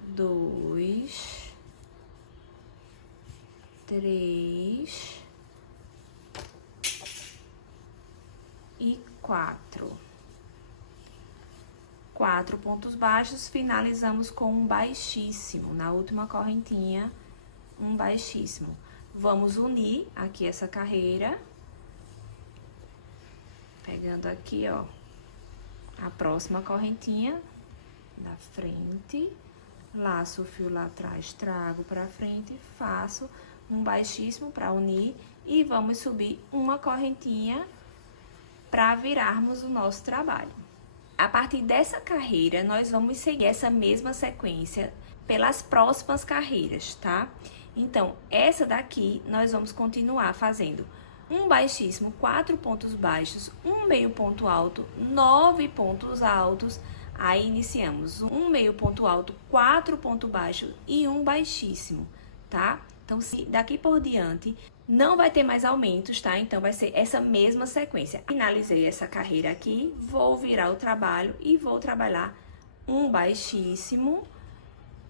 2, 3 e 4. 4 pontos baixos, finalizamos com um baixíssimo. Na última correntinha, um baixíssimo. Vamos unir aqui essa carreira. Pegando aqui, ó, a próxima correntinha da frente. Laço o fio lá atrás, trago pra frente, faço um baixíssimo para unir e vamos subir uma correntinha para virarmos o nosso trabalho. A partir dessa carreira, nós vamos seguir essa mesma sequência pelas próximas carreiras, tá? Então, essa daqui, nós vamos continuar fazendo um baixíssimo, 4 pontos baixos, um meio ponto alto, 9 pontos altos. Aí, iniciamos um meio ponto alto, 4 pontos baixos e um baixíssimo, tá? Então, se daqui por diante não vai ter mais aumentos, tá? Então, vai ser essa mesma sequência. Finalizei essa carreira aqui, vou virar o trabalho e vou trabalhar um baixíssimo,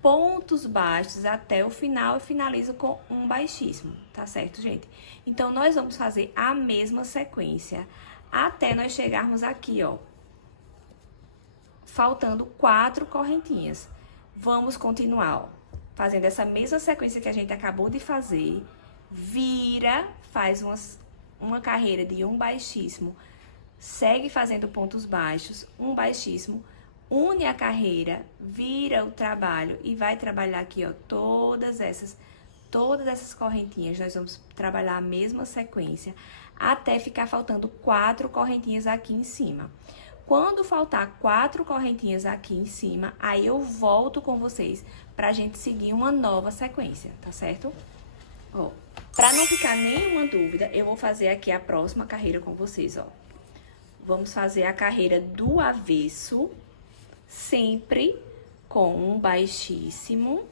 pontos baixos até o final e finalizo com um baixíssimo, tá certo, gente? Então, nós vamos fazer a mesma sequência até nós chegarmos aqui, ó, faltando 4 correntinhas. Vamos continuar, ó, fazendo essa mesma sequência que a gente acabou de fazer, vira, faz uma carreira de um baixíssimo, segue fazendo pontos baixos, um baixíssimo, une a carreira, vira o trabalho e vai trabalhar aqui, ó, todas essas correntinhas. Nós vamos trabalhar a mesma sequência até ficar faltando 4 correntinhas aqui em cima. Quando faltar 4 correntinhas aqui em cima, aí eu volto com vocês pra gente seguir uma nova sequência, tá certo? Ó, pra não ficar nenhuma dúvida, eu vou fazer aqui a próxima carreira com vocês, ó. Vamos fazer a carreira do avesso, sempre com um baixíssimo.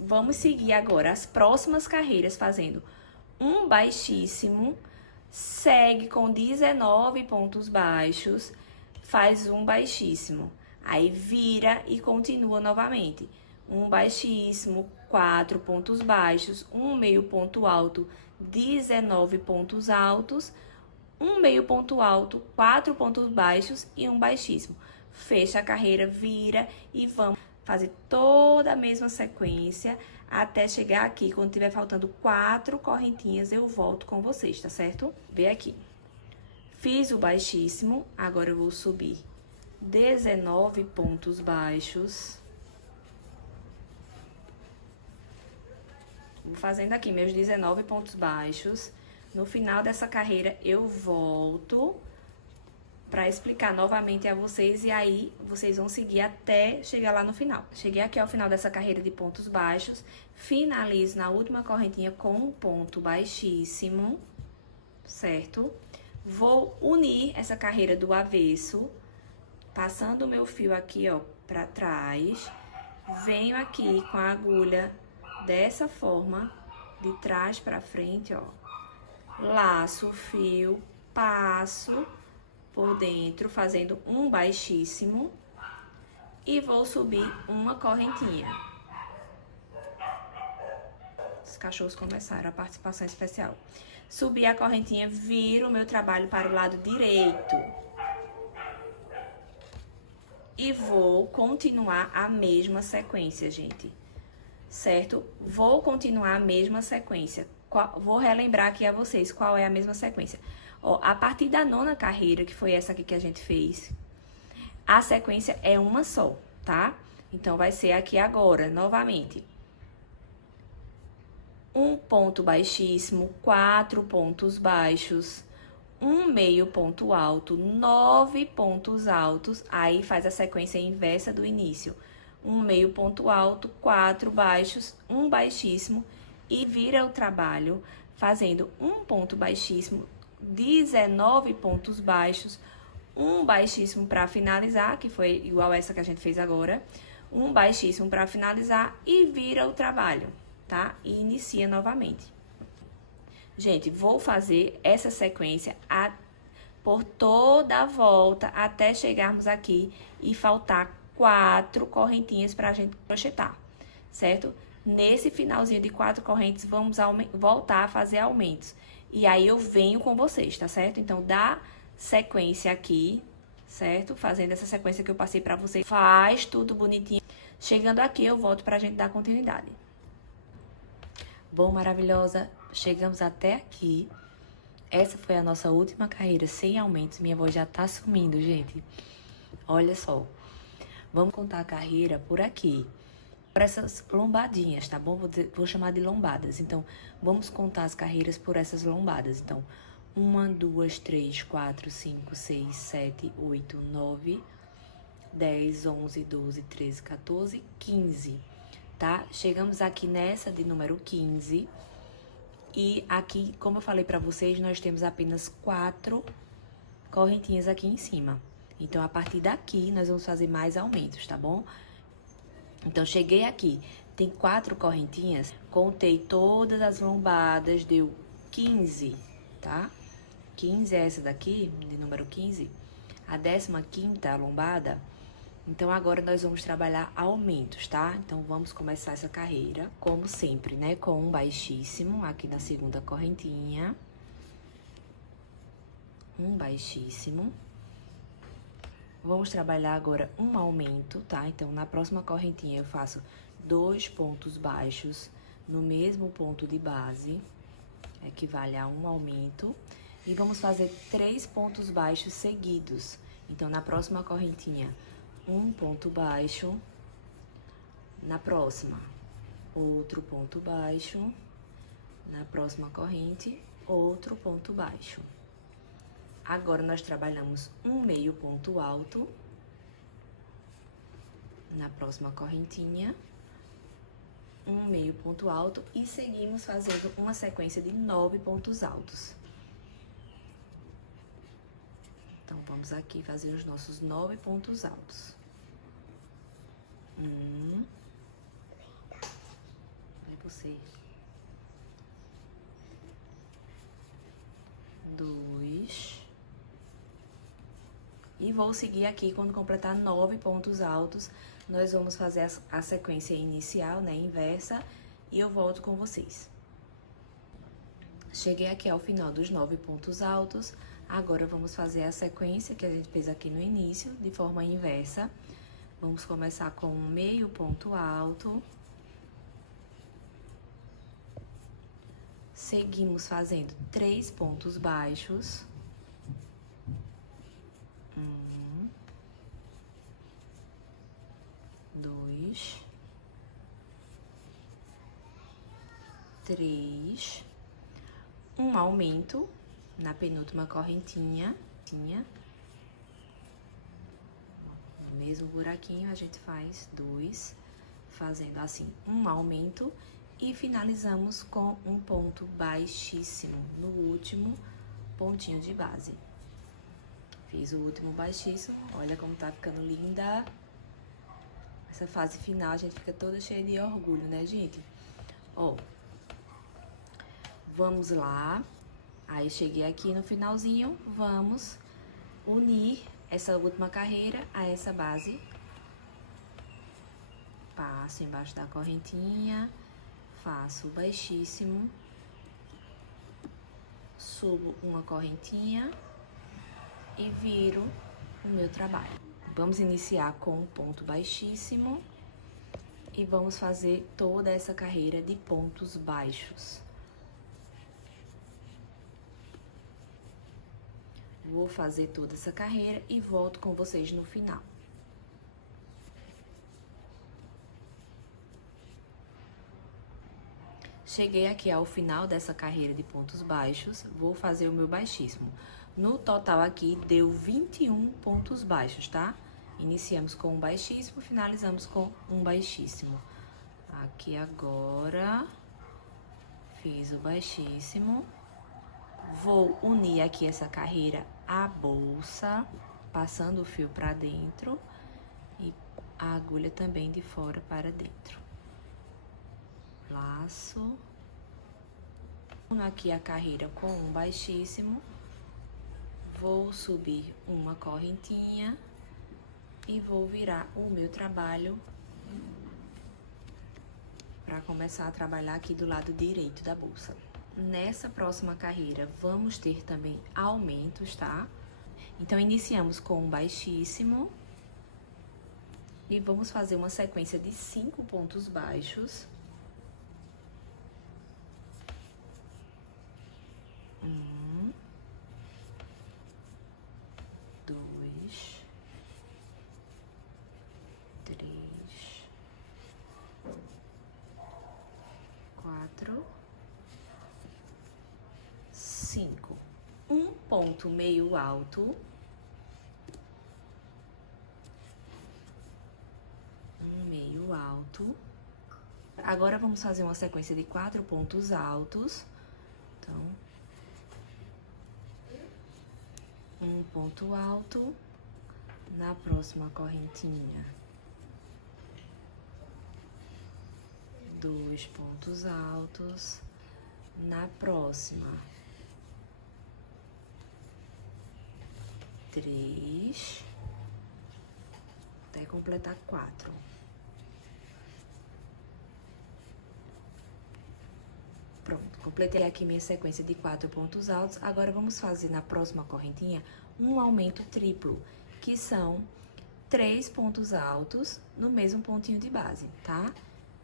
Vamos seguir agora as próximas carreiras fazendo um baixíssimo, segue com 19 pontos baixos, faz um baixíssimo, aí vira e continua novamente. Um baixíssimo, 4 pontos baixos, um meio ponto alto, 19 pontos altos, um meio ponto alto, 4 pontos baixos e um baixíssimo. Fecha a carreira, vira e vamos fazer toda a mesma sequência até chegar aqui. Quando tiver faltando 4 correntinhas, eu volto com vocês, tá certo? Vê aqui. Fiz o baixíssimo, agora eu vou subir 19 pontos baixos. Vou fazendo aqui meus 19 pontos baixos. No final dessa carreira, eu volto para explicar novamente a vocês e aí vocês vão seguir até chegar lá no final. Cheguei aqui ao final dessa carreira de pontos baixos, finalizo na última correntinha com um ponto baixíssimo, certo? Vou unir essa carreira do avesso, passando o meu fio aqui, ó, para trás, venho aqui com a agulha dessa forma, de trás para frente, ó, laço o fio, passo por dentro, fazendo um baixíssimo e vou subir uma correntinha. Os cachorros começaram a participação especial. Subi a correntinha, viro o meu trabalho para o lado direito. E vou continuar a mesma sequência, gente. Certo? Vou continuar a mesma sequência. Vou relembrar aqui a vocês qual é a mesma sequência. Ó, a partir da 9ª carreira, que foi essa aqui que a gente fez, a sequência é uma só, tá? Então, vai ser aqui agora, novamente. Um ponto baixíssimo, 4 pontos baixos, um meio ponto alto, 9 pontos altos, aí faz a sequência inversa do início. Um meio ponto alto, 4 baixos, um baixíssimo e vira o trabalho fazendo um ponto baixíssimo, 19 pontos baixos, um baixíssimo para finalizar, que foi igual essa que a gente fez agora, um baixíssimo para finalizar e vira o trabalho, tá? E inicia novamente. Gente, vou fazer essa sequência por toda a volta até chegarmos aqui e faltar 4 correntinhas para a gente crochetar, certo? Nesse finalzinho de 4 correntes, vamos voltar a fazer aumentos. E aí, eu venho com vocês, tá certo? Então, dá sequência aqui, certo? Fazendo essa sequência que eu passei pra vocês. Faz tudo bonitinho. Chegando aqui, eu volto pra gente dar continuidade. Bom, maravilhosa, chegamos até aqui. Essa foi a nossa última carreira sem aumentos. Minha voz já tá sumindo, gente. Olha só. Vamos contar a carreira por aqui. Por essas lombadinhas, tá bom? Vou chamar de lombadas. Então, vamos contar as carreiras por essas lombadas. Então, 1, 2, 3, 4, 5, 6, 7, 8, 9, 10, 11, 12, 13, 14, 15, tá? Chegamos aqui nessa de número 15. E aqui, como eu falei pra vocês, nós temos apenas 4 correntinhas aqui em cima. Então, a partir daqui, nós vamos fazer mais aumentos, tá bom? Então, cheguei aqui, tem 4 correntinhas. Contei todas as lombadas, deu 15, tá? 15 é essa daqui, de número 15. A 15ª lombada. Então, agora nós vamos trabalhar aumentos, tá? Então, vamos começar essa carreira, como sempre, né? Com um baixíssimo aqui na segunda correntinha. Um baixíssimo. Vamos trabalhar agora um aumento, tá? Então, na próxima correntinha eu faço 2 pontos baixos no mesmo ponto de base, equivale a um aumento. E vamos fazer 3 pontos baixos seguidos. Então, na próxima correntinha, um ponto baixo. Na próxima, outro ponto baixo. Na próxima corrente, outro ponto baixo. Agora, nós trabalhamos um meio ponto alto na próxima correntinha, um meio ponto alto e seguimos fazendo uma sequência de 9 pontos altos. Então, vamos aqui fazer os nossos 9 pontos altos. 1, vai você. 2. E vou seguir aqui, quando completar 9 pontos altos, nós vamos fazer a sequência inicial, né, inversa, e eu volto com vocês. Cheguei aqui ao final dos 9 pontos altos, agora vamos fazer a sequência que a gente fez aqui no início, de forma inversa. Vamos começar com um meio ponto alto. Seguimos fazendo 3 pontos baixos. 2, 3, um aumento na penúltima correntinha, no mesmo buraquinho a gente faz 2, fazendo assim um aumento e finalizamos com um ponto baixíssimo no último pontinho de base. Fiz o último baixíssimo, olha como tá ficando linda. Essa fase final a gente fica toda cheia de orgulho, né, gente? Ó, vamos lá. Aí, cheguei aqui no finalzinho, vamos unir essa última carreira a essa base. Passo embaixo da correntinha, faço o baixíssimo, subo uma correntinha e viro o meu trabalho. Vamos iniciar com um ponto baixíssimo e vamos fazer toda essa carreira de pontos baixos. Vou fazer toda essa carreira e volto com vocês no final. Cheguei aqui ao final dessa carreira de pontos baixos, vou fazer o meu baixíssimo. No total aqui deu 21 pontos baixos, tá? Iniciamos com um baixíssimo, finalizamos com um baixíssimo. Aqui agora, fiz o baixíssimo. Vou unir aqui essa carreira à bolsa, passando o fio pra dentro e a agulha também de fora para dentro. Laço. Aqui a carreira com um baixíssimo. Vou subir uma correntinha e vou virar o meu trabalho para começar a trabalhar aqui do lado direito da bolsa. Nessa próxima carreira, vamos ter também aumentos, tá? Então, iniciamos com um baixíssimo e vamos fazer uma sequência de 5 pontos baixos. 1, 2, 3, 4, 5. Um ponto meio alto. Um meio alto. Agora, vamos fazer uma sequência de 4 pontos altos. Então, um ponto alto na próxima correntinha. 2 pontos altos. Na próxima, 3, até completar 4. Pronto, completei aqui minha sequência de 4 pontos altos. Agora, vamos fazer na próxima correntinha um aumento triplo, que são 3 pontos altos no mesmo pontinho de base, tá?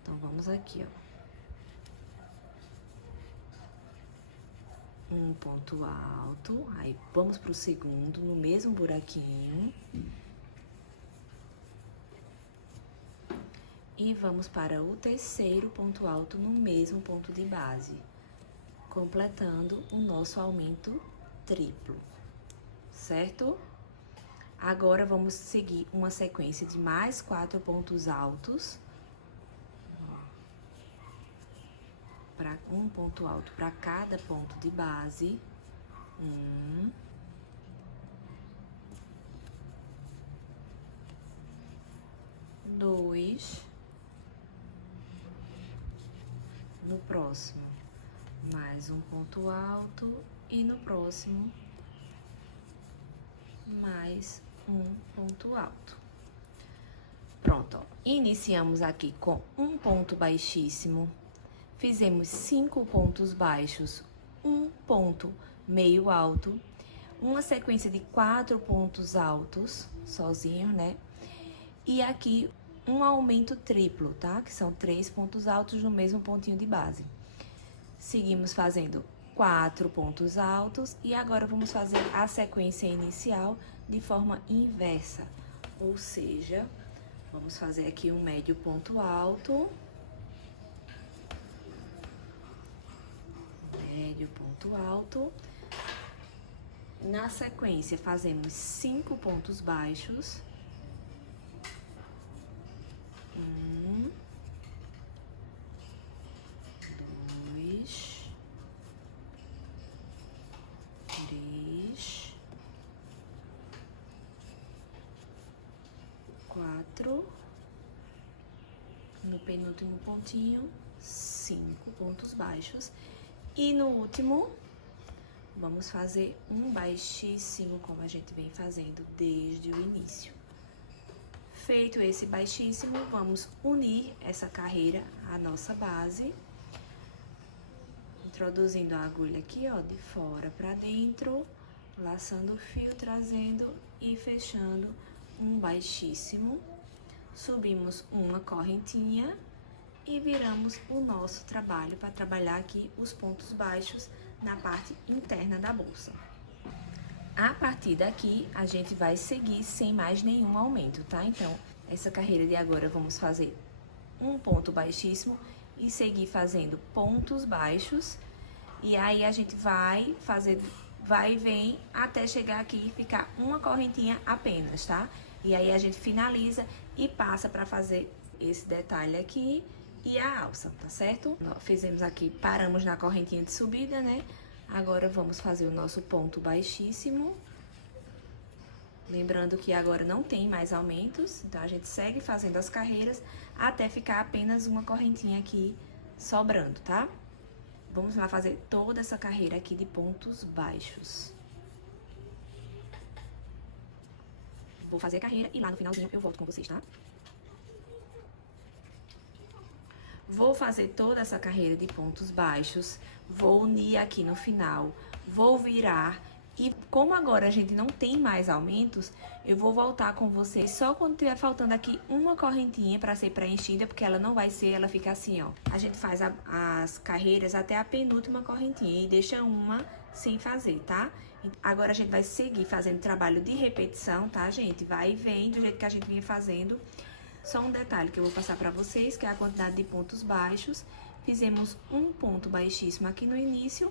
Então, vamos aqui, ó. Um ponto alto, aí vamos pro segundo, no mesmo buraquinho. E vamos para o terceiro ponto alto no mesmo ponto de base, completando o nosso aumento triplo, certo? Agora, vamos seguir uma sequência de mais 4 pontos altos. Para um ponto alto para cada ponto de base. 1. 2. No próximo, mais um ponto alto. E no próximo, mais um ponto alto. Pronto, ó. Iniciamos aqui com um ponto baixíssimo. Fizemos 5 pontos baixos, um ponto meio alto, uma sequência de 4 pontos altos, sozinho, né? E aqui um aumento triplo, tá? Que são 3 pontos altos no mesmo pontinho de base. Seguimos fazendo 4 pontos altos e agora vamos fazer a sequência inicial de forma inversa. Ou seja, vamos fazer aqui um médio ponto alto. Médio ponto alto. Na sequência, fazemos 5 pontos baixos. 1, 2, 3, 4. No penúltimo pontinho, 5 pontos baixos. E no último, vamos fazer um baixíssimo, como a gente vem fazendo desde o início. Feito esse baixíssimo, vamos unir essa carreira à nossa base, introduzindo a agulha aqui, ó, de fora para dentro, laçando o fio, trazendo e fechando um baixíssimo. Subimos uma correntinha e viramos o nosso trabalho para trabalhar aqui os pontos baixos na parte interna da bolsa. A partir daqui, a gente vai seguir sem mais nenhum aumento, tá? Então, essa carreira de agora, vamos fazer um ponto baixíssimo e seguir fazendo pontos baixos. E aí, a gente vai fazer, vai e vem, até chegar aqui e ficar uma correntinha apenas, tá? E aí, a gente finaliza e passa para fazer esse detalhe aqui e a alça, tá certo? Fizemos aqui, paramos na correntinha de subida, né? Agora, vamos fazer o nosso ponto baixíssimo. Lembrando que agora não tem mais aumentos, então a gente segue fazendo as carreiras até ficar apenas uma correntinha aqui sobrando, tá? Vamos lá fazer toda essa carreira aqui de pontos baixos. Vou fazer a carreira e lá no finalzinho eu volto com vocês, tá? Vou fazer toda essa carreira de pontos baixos, vou unir aqui no final, vou virar e como agora a gente não tem mais aumentos, eu vou voltar com vocês só quando tiver faltando aqui uma correntinha para ser preenchida, porque ela não vai ser, ela fica assim, ó. A gente faz as carreiras até a penúltima correntinha e deixa uma sem fazer, tá? Agora a gente vai seguir fazendo trabalho de repetição, tá, gente? Vai e vem do jeito que a gente vinha fazendo. Só um detalhe que eu vou passar pra vocês, que é a quantidade de pontos baixos. Fizemos um ponto baixíssimo aqui no início,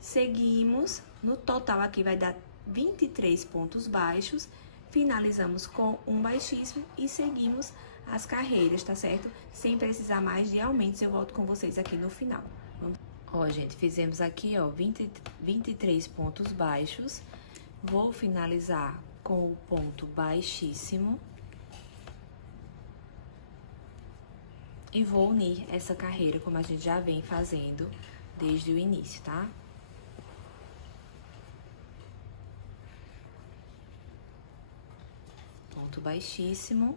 seguimos, no total aqui vai dar 23 pontos baixos, finalizamos com um baixíssimo e seguimos as carreiras, tá certo? Sem precisar mais de aumentos, eu volto com vocês aqui no final. Ó, gente, fizemos aqui, ó, 23 pontos baixos, vou finalizar com o ponto baixíssimo. E vou unir essa carreira como a gente já vem fazendo desde o início, tá? Ponto baixíssimo,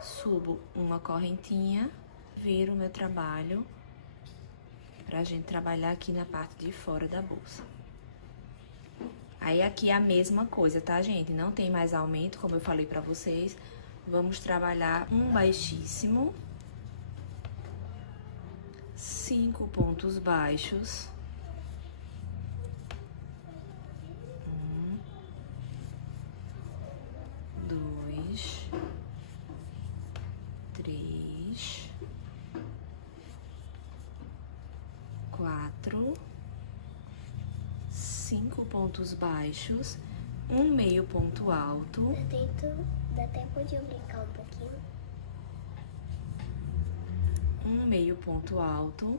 subo uma correntinha, viro o meu trabalho pra gente trabalhar aqui na parte de fora da bolsa. Aí aqui é a mesma coisa, tá, gente? Não tem mais aumento, como eu falei pra vocês. Vamos trabalhar um baixíssimo, 5 pontos baixos, 2, 3, 4, 5 pontos baixos, um meio ponto alto. Dá tempo de eu brincar um pouquinho? Um meio ponto alto.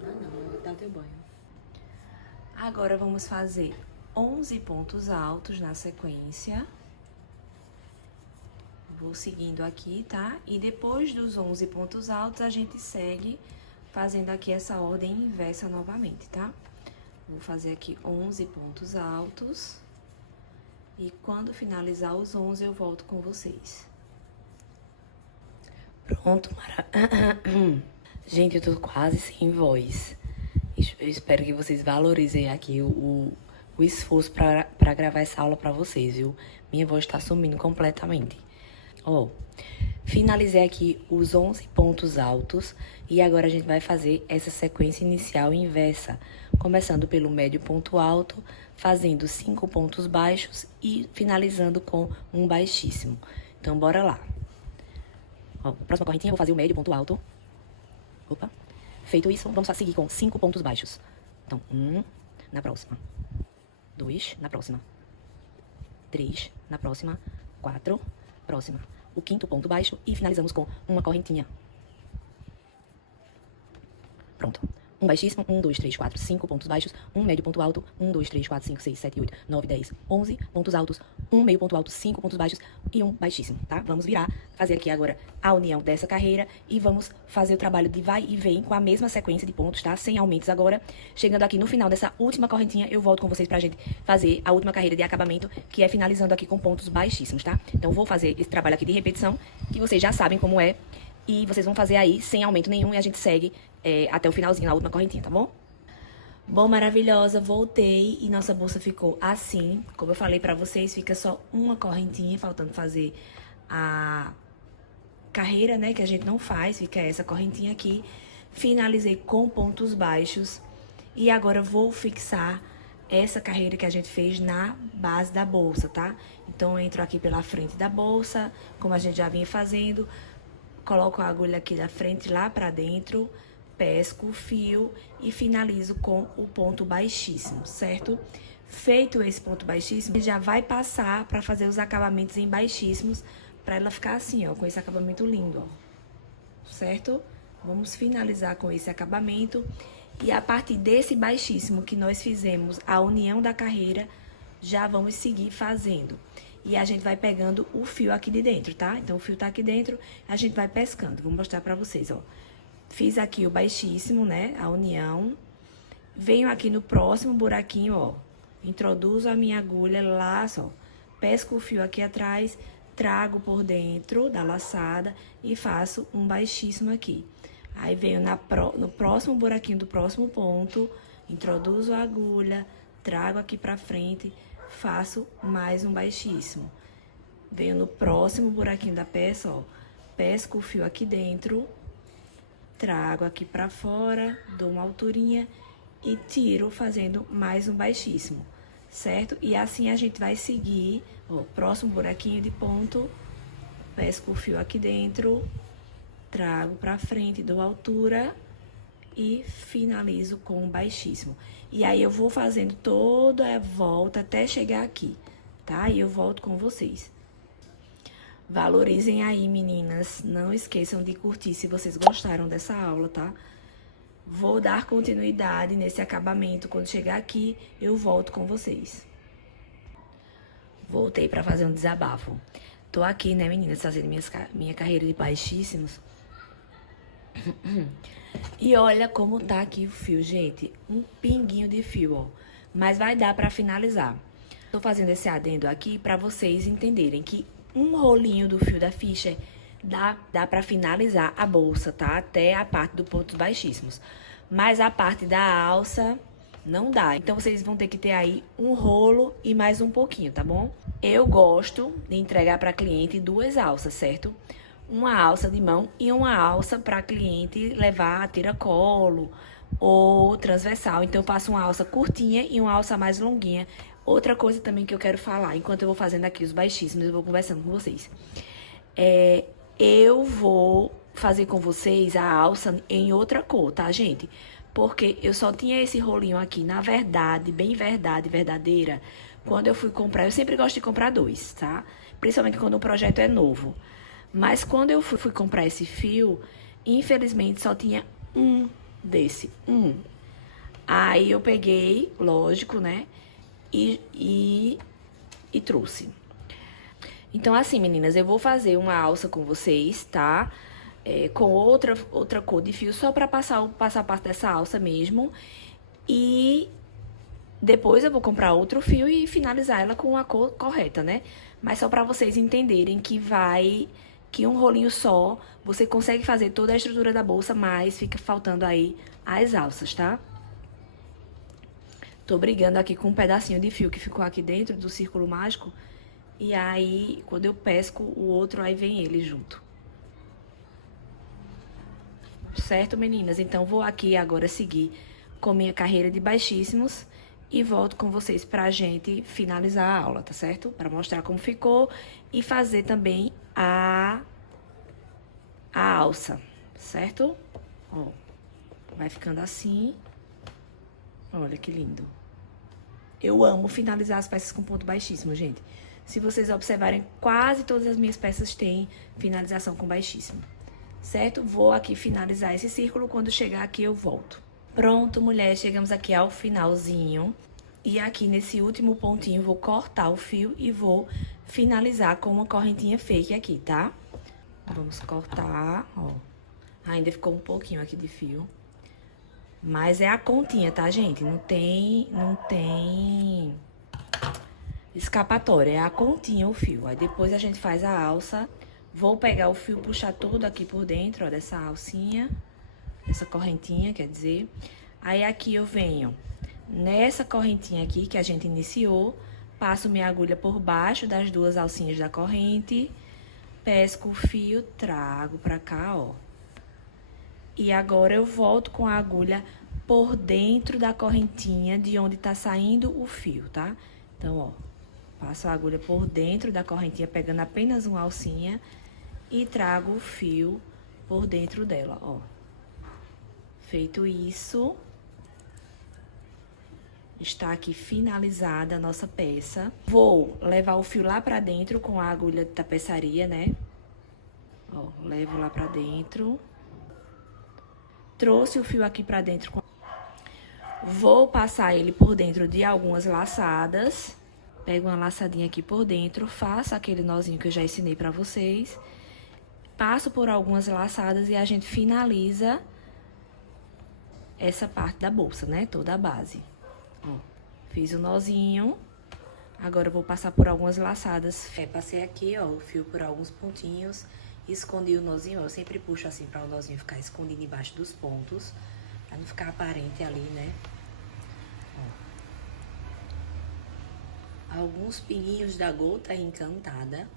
Não, dá teu banho. Agora vamos fazer 11 pontos altos na sequência. Vou seguindo aqui, tá? E depois dos 11 pontos altos, a gente segue fazendo aqui essa ordem inversa novamente, tá? Vou fazer aqui 11 pontos altos. E quando finalizar os 11, eu volto com vocês. Pronto, Gente, eu tô quase sem voz. Eu espero que vocês valorizem aqui o esforço pra gravar essa aula pra vocês, viu? Minha voz tá sumindo completamente. Ó, finalizei aqui os 11 pontos altos e agora a gente vai fazer essa sequência inicial inversa, começando pelo médio ponto alto, fazendo 5 pontos baixos e finalizando com um baixíssimo. Então, bora lá. Ó, próxima correntinha, eu vou fazer o médio ponto alto. Opa. Feito isso, vamos seguir com 5 pontos baixos. Então, 1 na próxima, 2 na próxima, 3 na próxima, 4 próxima. O quinto ponto baixo e finalizamos com uma correntinha. Pronto. Um baixíssimo, 1, 2, 3, 4, 5 pontos baixos, um médio ponto alto, 1, 2, 3, 4, 5, 6, 7, 8, 9, 10, 11 pontos altos, um meio ponto alto, 5 pontos baixos e um baixíssimo, tá? Vamos virar, fazer aqui agora a união dessa carreira e vamos fazer o trabalho de vai e vem com a mesma sequência de pontos, tá? Sem aumentos agora. Chegando aqui no final dessa última correntinha, eu volto com vocês pra gente fazer a última carreira de acabamento, que é finalizando aqui com pontos baixíssimos, tá? Então, vou fazer esse trabalho aqui de repetição, que vocês já sabem como é, e vocês vão fazer aí sem aumento nenhum e a gente segue até o finalzinho, na última correntinha, tá bom? Bom, maravilhosa, voltei e nossa bolsa ficou assim. Como eu falei pra vocês, fica só uma correntinha, faltando fazer a carreira, né, que a gente não faz, fica essa correntinha aqui. Finalizei com pontos baixos e agora vou fixar essa carreira que a gente fez na base da bolsa, tá? Então, eu entro aqui pela frente da bolsa, como a gente já vinha fazendo, coloco a agulha aqui da frente lá pra dentro, pesco o fio e finalizo com o ponto baixíssimo, certo? Feito esse ponto baixíssimo, já vai passar para fazer os acabamentos em baixíssimos, para ela ficar assim, ó, com esse acabamento lindo, ó, certo? Vamos finalizar com esse acabamento e a partir desse baixíssimo que nós fizemos a união da carreira, já vamos seguir fazendo. E a gente vai pegando o fio aqui de dentro, tá? Então, o fio tá aqui dentro, a gente vai pescando. Vou mostrar pra vocês, ó. Fiz aqui o baixíssimo, né? A união. Venho aqui no próximo buraquinho, ó. Introduzo a minha agulha, laço, ó. Pesco o fio aqui atrás, trago por dentro da laçada e faço um baixíssimo aqui. Aí, venho no próximo buraquinho do próximo ponto, introduzo a agulha, trago aqui pra frente, faço mais um baixíssimo. Venho no próximo buraquinho da peça, ó. Pesco o fio aqui dentro, trago aqui pra fora, dou uma alturinha e tiro fazendo mais um baixíssimo, certo? E assim a gente vai seguir, ó, próximo buraquinho de ponto, pesco o fio aqui dentro, trago pra frente, dou altura e finalizo com um baixíssimo. E aí, eu vou fazendo toda a volta até chegar aqui, tá? E eu volto com vocês. Valorizem aí, meninas. Não esqueçam de curtir se vocês gostaram dessa aula, tá? Vou dar continuidade nesse acabamento. Quando chegar aqui, eu volto com vocês. Voltei pra fazer um desabafo. Tô aqui, né, meninas, fazendo minha carreira de baixíssimos. E olha como tá aqui o fio, gente. Um pinguinho de fio, ó. Mas vai dar pra finalizar. Tô fazendo esse adendo aqui pra vocês entenderem que um rolinho do fio da Fischer dá pra finalizar a bolsa, tá? Até a parte do pontos baixíssimos. Mas a parte da alça não dá. Então, vocês vão ter que ter aí um rolo e mais um pouquinho, tá bom? Eu gosto de entregar pra cliente 2 alças, certo? Uma alça de mão e uma alça para cliente levar a tiracolo ou transversal. Então, eu faço uma alça curtinha e uma alça mais longuinha. Outra coisa também que eu quero falar, enquanto eu vou fazendo aqui os baixíssimos, eu vou conversando com vocês. Eu vou fazer com vocês a alça em outra cor, tá, gente? Porque eu só tinha esse rolinho aqui, na verdade, bem verdade, verdadeira. Quando eu fui comprar, eu sempre gosto de comprar 2, tá? Principalmente quando o projeto é novo. Mas quando eu fui comprar esse fio, infelizmente só tinha um desse, um. Aí eu peguei, lógico, né? E trouxe. Então, assim, meninas, eu vou fazer uma alça com vocês, tá? Com outra cor de fio, só pra passar parte dessa alça mesmo. E depois eu vou comprar outro fio e finalizar ela com a cor correta, né? Mas só pra vocês entenderem que um rolinho só, você consegue fazer toda a estrutura da bolsa, mas fica faltando aí as alças, tá? Tô brigando aqui com um pedacinho de fio que ficou aqui dentro do círculo mágico. E aí, quando eu pesco o outro, aí vem ele junto. Certo, meninas? Então, vou aqui agora seguir com minha carreira de baixíssimos e volto com vocês pra gente finalizar a aula, tá certo? Pra mostrar como ficou e fazer também a alça, certo? Ó, vai ficando assim. Olha que lindo. Eu amo finalizar as peças com ponto baixíssimo, gente. Se vocês observarem, quase todas as minhas peças têm finalização com baixíssimo. Certo? Vou aqui finalizar esse círculo, quando chegar aqui eu volto. Pronto, mulher, chegamos aqui ao finalzinho. E aqui nesse último pontinho vou cortar o fio e vou finalizar com uma correntinha fake aqui, tá? Vamos cortar, ó. Ainda ficou um pouquinho aqui de fio. Mas é a continha, tá, gente? Não tem escapatória, é a continha o fio. Aí depois a gente faz a alça. Vou pegar o fio, puxar todo aqui por dentro, ó, dessa alcinha, essa correntinha, quer dizer. Aí aqui eu venho nessa correntinha aqui que a gente iniciou, passo minha agulha por baixo das 2 alcinhas da corrente, pesco o fio, trago pra cá, ó. E agora eu volto com a agulha por dentro da correntinha de onde tá saindo o fio, tá? Então, ó, passo a agulha por dentro da correntinha, pegando apenas uma alcinha e trago o fio por dentro dela, ó. Feito isso, está aqui finalizada a nossa peça. Vou levar o fio lá pra dentro com a agulha de tapeçaria, né? Ó, levo lá pra dentro. Trouxe o fio aqui pra dentro. Vou passar ele por dentro de algumas laçadas. Pego uma laçadinha aqui por dentro, faço aquele nozinho que eu já ensinei pra vocês. Passo por algumas laçadas e a gente finaliza essa parte da bolsa, né? Toda a base. Ó, fiz o nozinho. Agora eu vou passar por algumas laçadas. Passei aqui, ó, o fio por alguns pontinhos. Escondi o nozinho, ó, eu sempre puxo assim pra o nozinho ficar escondido embaixo dos pontos. Pra não ficar aparente ali, né? Ó. Alguns pinguinhos da gota encantada.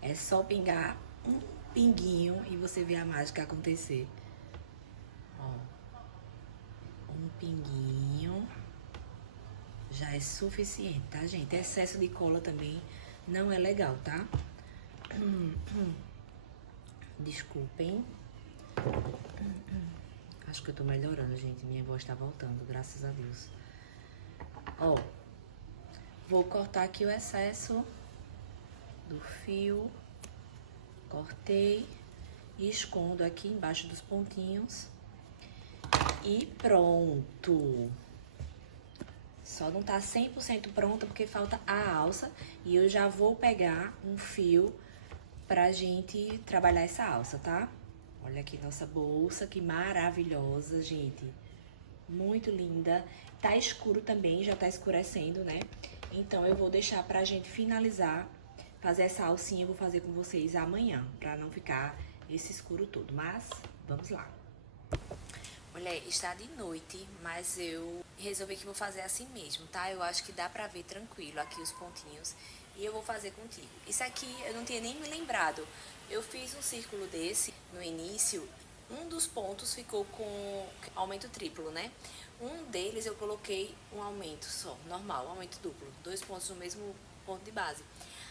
É só pingar um pinguinho e você vê a mágica acontecer. Ó. Um pinguinho já é suficiente, tá, gente? Excesso de cola também não é legal, tá? Desculpem. Acho que eu tô melhorando, gente. Minha voz tá voltando, graças a Deus. Ó. Vou cortar aqui o excesso do fio. Cortei. E escondo aqui embaixo dos pontinhos. E pronto. Só não tá 100% pronta porque falta a alça. E eu já vou pegar um fio pra gente trabalhar essa alça, tá? Olha aqui nossa bolsa, que maravilhosa, gente. Muito linda. Tá escuro também, já tá escurecendo, né? Então eu vou deixar pra gente finalizar, fazer essa alcinha, eu vou fazer com vocês amanhã, pra não ficar esse escuro todo. Mas, vamos lá. Olha, está de noite, mas eu resolvi que vou fazer assim mesmo, tá? Eu acho que dá pra ver tranquilo aqui os pontinhos. E eu vou fazer contigo. Isso aqui eu não tinha nem me lembrado. Eu fiz um círculo desse no início. Um dos pontos ficou com aumento triplo, né? Um deles eu coloquei um aumento só, normal, um aumento duplo. 2 pontos no mesmo ponto de base.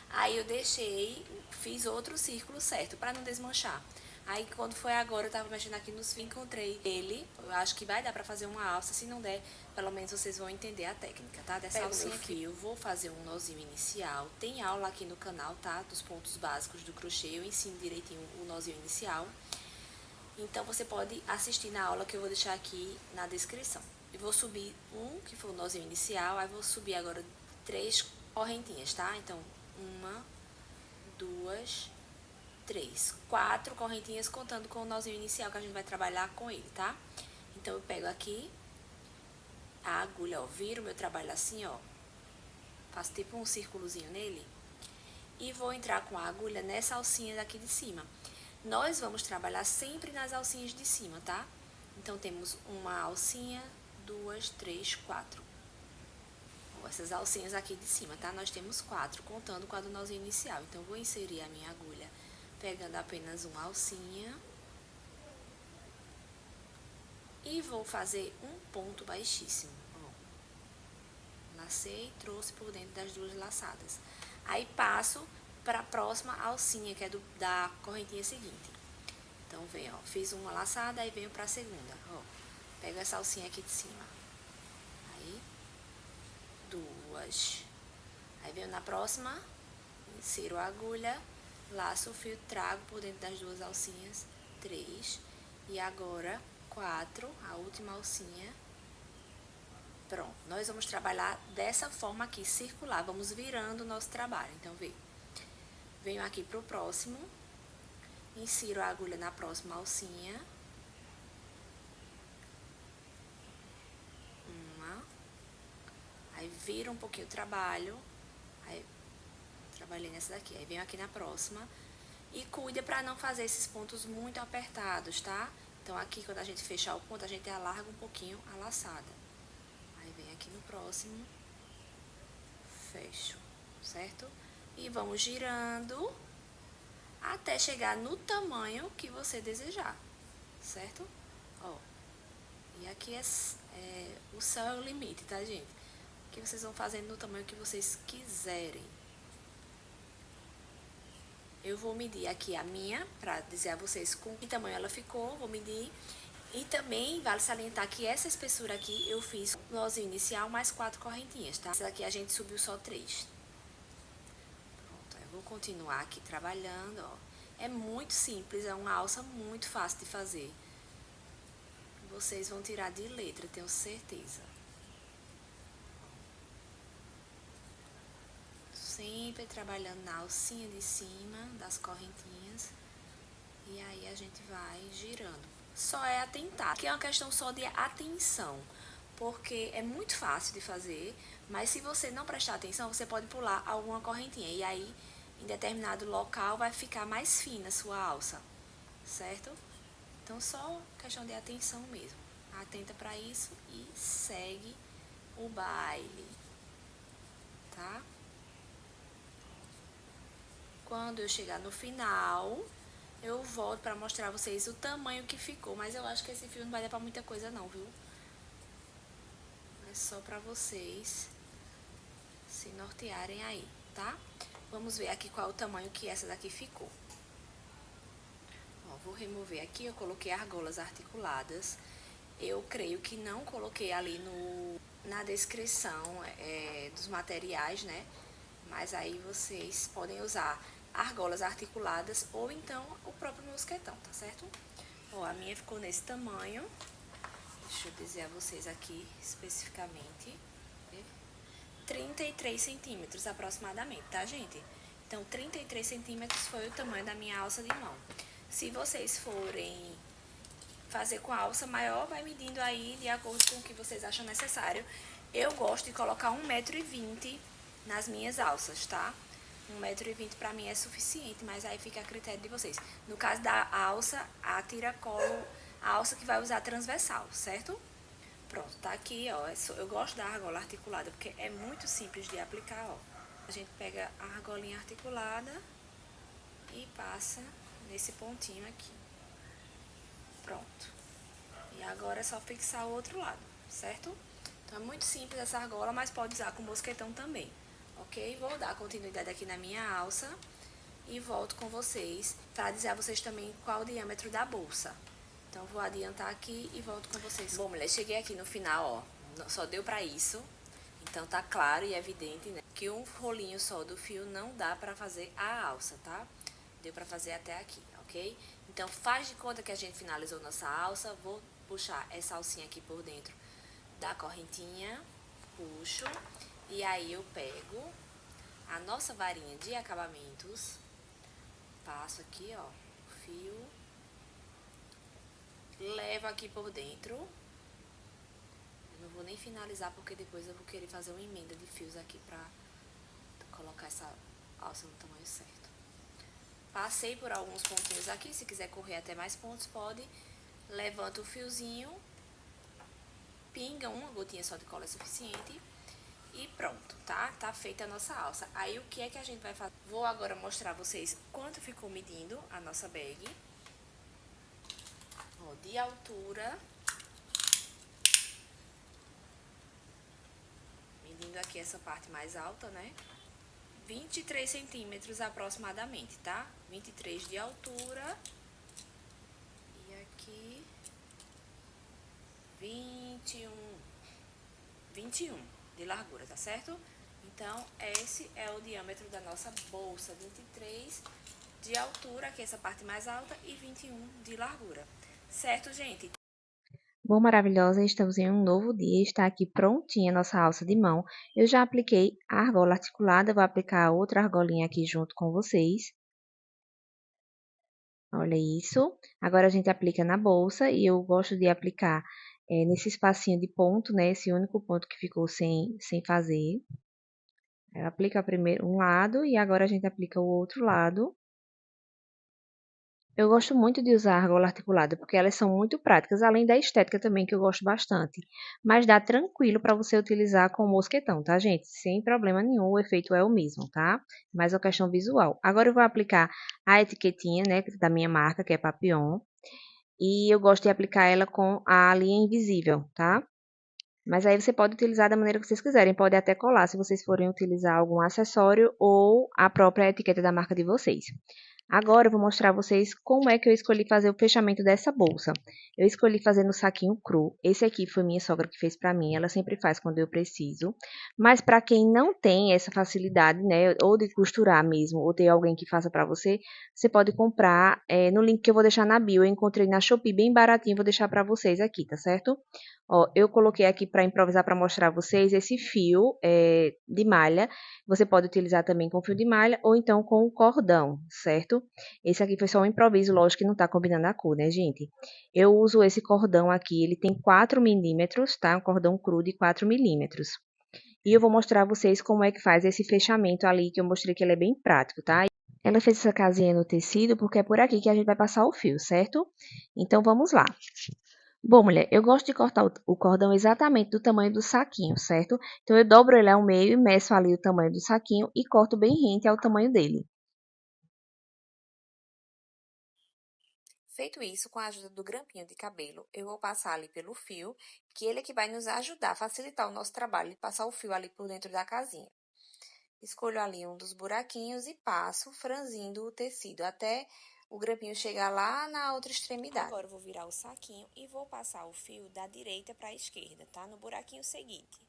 Aí eu deixei, fiz outro círculo certo, pra não desmanchar. Aí quando foi agora, eu tava mexendo aqui nos fios, encontrei ele. Eu acho que vai dar pra fazer uma alça, se não der, pelo menos vocês vão entender a técnica, tá? Dessa alcinha aqui. Eu vou fazer um nozinho inicial. Tem aula aqui no canal, tá? Dos pontos básicos do crochê, eu ensino direitinho o nozinho inicial. Então você pode assistir na aula que eu vou deixar aqui na descrição. Eu vou subir um, que foi o nozinho inicial, aí vou subir agora 3 correntinhas, tá? Então, 1, 2, 3, 4 correntinhas contando com o nozinho inicial que a gente vai trabalhar com ele, tá? Então eu pego aqui a agulha, ó, viro meu trabalho assim, ó, faço tipo um círculozinho nele e vou entrar com a agulha nessa alcinha daqui de cima. Nós vamos trabalhar sempre nas alcinhas de cima, tá? Então temos uma alcinha, 2, 3, 4. Essas alcinhas aqui de cima, tá? Nós temos 4, contando com a do nozinho inicial. Então, eu vou inserir a minha agulha pegando apenas uma alcinha. E vou fazer um ponto baixíssimo, ó. Lacei, trouxe por dentro das 2 laçadas. Aí, passo para a próxima alcinha, que é da correntinha seguinte. Então, vem, ó, fiz uma laçada, aí venho para a segunda, ó. Pego essa alcinha aqui de cima. Aí, 2. Aí venho na próxima, insiro a agulha, laço o fio, trago por dentro das 2 alcinhas, 3. E agora, 4, a última alcinha. Pronto, nós vamos trabalhar dessa forma aqui, circular, vamos virando o nosso trabalho. Então, venho aqui pro próximo, insiro a agulha na próxima alcinha. Aí viro um pouquinho o trabalho, aí trabalhei nessa daqui, aí venho aqui na próxima e cuida pra não fazer esses pontos muito apertados, tá? Então aqui quando a gente fechar o ponto, a gente alarga um pouquinho a laçada. Aí vem aqui no próximo, fecho, certo? E vamos girando até chegar no tamanho que você desejar, certo? Ó, e aqui o céu é o limite, tá, gente? Que vocês vão fazendo no tamanho que vocês quiserem. Eu vou medir aqui a minha, pra dizer a vocês com que tamanho ela ficou, vou medir. E também vale salientar que essa espessura aqui eu fiz nozinho inicial mais 4 correntinhas, tá? Essa daqui a gente subiu só 3. Pronto, eu vou continuar aqui trabalhando, ó. É muito simples, é uma alça muito fácil de fazer. Vocês vão tirar de letra, tenho certeza. Sempre trabalhando na alcinha de cima das correntinhas. E aí a gente vai girando. Só é atentar, que é uma questão só de atenção. Porque é muito fácil de fazer, mas se você não prestar atenção, você pode pular alguma correntinha. E aí, em determinado local, vai ficar mais fina a sua alça, certo? Então, só questão de atenção mesmo. Atenta pra isso e segue o baile, tá? Quando eu chegar no final, eu volto pra mostrar a vocês o tamanho que ficou. Mas eu acho que esse fio não vai dar pra muita coisa não, viu? É só pra vocês se nortearem aí, tá? Vamos ver aqui qual é o tamanho que essa daqui ficou. Ó, vou remover aqui, eu coloquei argolas articuladas. Eu creio que não coloquei ali na descrição dos materiais, né? Mas aí vocês podem usar argolas articuladas ou então o próprio mosquetão, tá certo? Ó, a minha ficou nesse tamanho. Deixa eu dizer a vocês aqui especificamente. 33 centímetros aproximadamente, tá, gente? Então, 33 centímetros foi o tamanho da minha alça de mão. Se vocês forem fazer com a alça maior, vai medindo aí de acordo com o que vocês acham necessário. Eu gosto de colocar 1,20 m nas minhas alças, tá? 1,20 m pra mim é suficiente, mas aí fica a critério de vocês. No caso da alça, a tiracolo, a alça que vai usar transversal, certo? Pronto, tá aqui, ó. Eu gosto da argola articulada porque é muito simples de aplicar, ó. A gente pega a argolinha articulada e passa nesse pontinho aqui. Pronto. E agora é só fixar o outro lado, certo? Então é muito simples essa argola, mas pode usar com mosquetão também, ok? Vou dar continuidade aqui na minha alça e volto com vocês para dizer a vocês também qual o diâmetro da bolsa. Então vou adiantar aqui e volto com vocês. Bom, mulher, cheguei aqui no final, ó, só deu pra isso. Então tá claro e evidente, né, que um rolinho só do fio não dá pra fazer a alça, tá? Deu pra fazer até aqui, ok? Então faz de conta que a gente finalizou nossa alça. Vou puxar essa alcinha aqui por dentro da correntinha, puxo, e aí eu pego a nossa varinha de acabamentos, passo aqui, ó, o fio, levo aqui por dentro. Eu não vou nem finalizar porque depois eu vou querer fazer uma emenda de fios aqui pra colocar essa alça no tamanho certo. Passei por alguns pontinhos aqui, se quiser correr até mais pontos pode. Levanta o fiozinho, pinga uma gotinha só de cola é suficiente e pronto, tá? Tá feita a nossa alça. Aí o que é que a gente vai fazer? Vou agora mostrar a vocês quanto ficou medindo a nossa bag. Ó, de altura, medindo aqui essa parte mais alta, né? 23 centímetros aproximadamente, tá? 23 de altura. E aqui 21 de largura, tá certo? Então, esse é o diâmetro da nossa bolsa, 23 de altura, que é essa parte mais alta, e 21 de largura. Certo, gente? Bom, maravilhosa, estamos em um novo dia, está aqui prontinha a nossa alça de mão. Eu já apliquei a argola articulada, vou aplicar a outra argolinha aqui junto com vocês. Olha isso. Agora a gente aplica na bolsa e eu gosto de aplicar nesse espacinho de ponto, né? Esse único ponto que ficou sem fazer. Eu aplico primeiro um lado e agora a gente aplica o outro lado. Eu gosto muito de usar argola articulada, porque elas são muito práticas, além da estética também, que eu gosto bastante. Mas dá tranquilo para você utilizar com mosquetão, tá, gente? Sem problema nenhum, o efeito é o mesmo, tá? Mais uma questão visual. Agora eu vou aplicar a etiquetinha, né, da minha marca, que é Papillon. E eu gosto de aplicar ela com a linha invisível, tá? Mas aí você pode utilizar da maneira que vocês quiserem. Pode até colar, se vocês forem utilizar algum acessório ou a própria etiqueta da marca de vocês. Agora eu vou mostrar a vocês como é que eu escolhi fazer o fechamento dessa bolsa. Eu escolhi fazer no saquinho cru. Esse aqui foi minha sogra que fez pra mim, ela sempre faz quando eu preciso. Mas para quem não tem essa facilidade, né, ou de costurar mesmo, ou ter alguém que faça pra você, você pode comprar no link que eu vou deixar na bio. Eu encontrei na Shopee bem baratinho, vou deixar pra vocês aqui, tá certo? Ó, eu coloquei aqui para improvisar para mostrar a vocês esse fio de malha. Você pode utilizar também com fio de malha ou então com cordão, certo? Esse aqui foi só um improviso, lógico que não tá combinando a cor, né, gente? Eu uso esse cordão aqui, ele tem 4 milímetros, tá? Um cordão cru de 4 milímetros. E eu vou mostrar a vocês como é que faz esse fechamento ali, que eu mostrei que ele é bem prático, tá? Ela fez essa casinha no tecido porque é por aqui que a gente vai passar o fio, certo? Então, vamos lá. Bom, mulher, eu gosto de cortar o cordão exatamente do tamanho do saquinho, certo? Então, eu dobro ele ao meio e meço ali o tamanho do saquinho e corto bem rente ao tamanho dele. Feito isso, com a ajuda do grampinho de cabelo, eu vou passar ali pelo fio, que ele é que vai nos ajudar a facilitar o nosso trabalho de passar o fio ali por dentro da casinha. Escolho ali um dos buraquinhos e passo franzindo o tecido até o grampinho chegar lá na outra extremidade. Agora eu vou virar o saquinho e vou passar o fio da direita para a esquerda, tá? No buraquinho seguinte.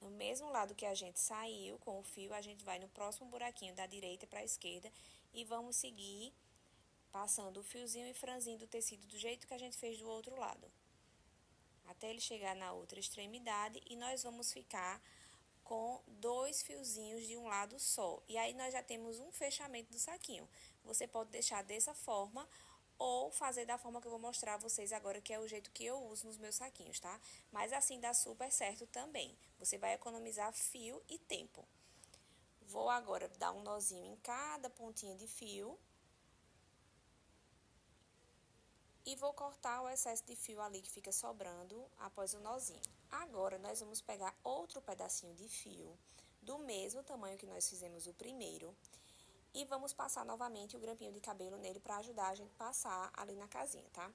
No mesmo lado que a gente saiu com o fio, a gente vai no próximo buraquinho da direita para a esquerda e vamos seguir passando o fiozinho e franzindo o tecido do jeito que a gente fez do outro lado. Até ele chegar na outra extremidade e nós vamos ficar com 2 fiozinhos de um lado só. E aí nós já temos um fechamento do saquinho. Você pode deixar dessa forma ou fazer da forma que eu vou mostrar a vocês agora, que é o jeito que eu uso nos meus saquinhos, tá? Mas assim dá super certo também. Você vai economizar fio e tempo. Vou agora dar um nozinho em cada pontinha de fio. E vou cortar o excesso de fio ali que fica sobrando após o nozinho. Agora, nós vamos pegar outro pedacinho de fio, do mesmo tamanho que nós fizemos o primeiro, e vamos passar novamente o grampinho de cabelo nele para ajudar a gente a passar ali na casinha, tá?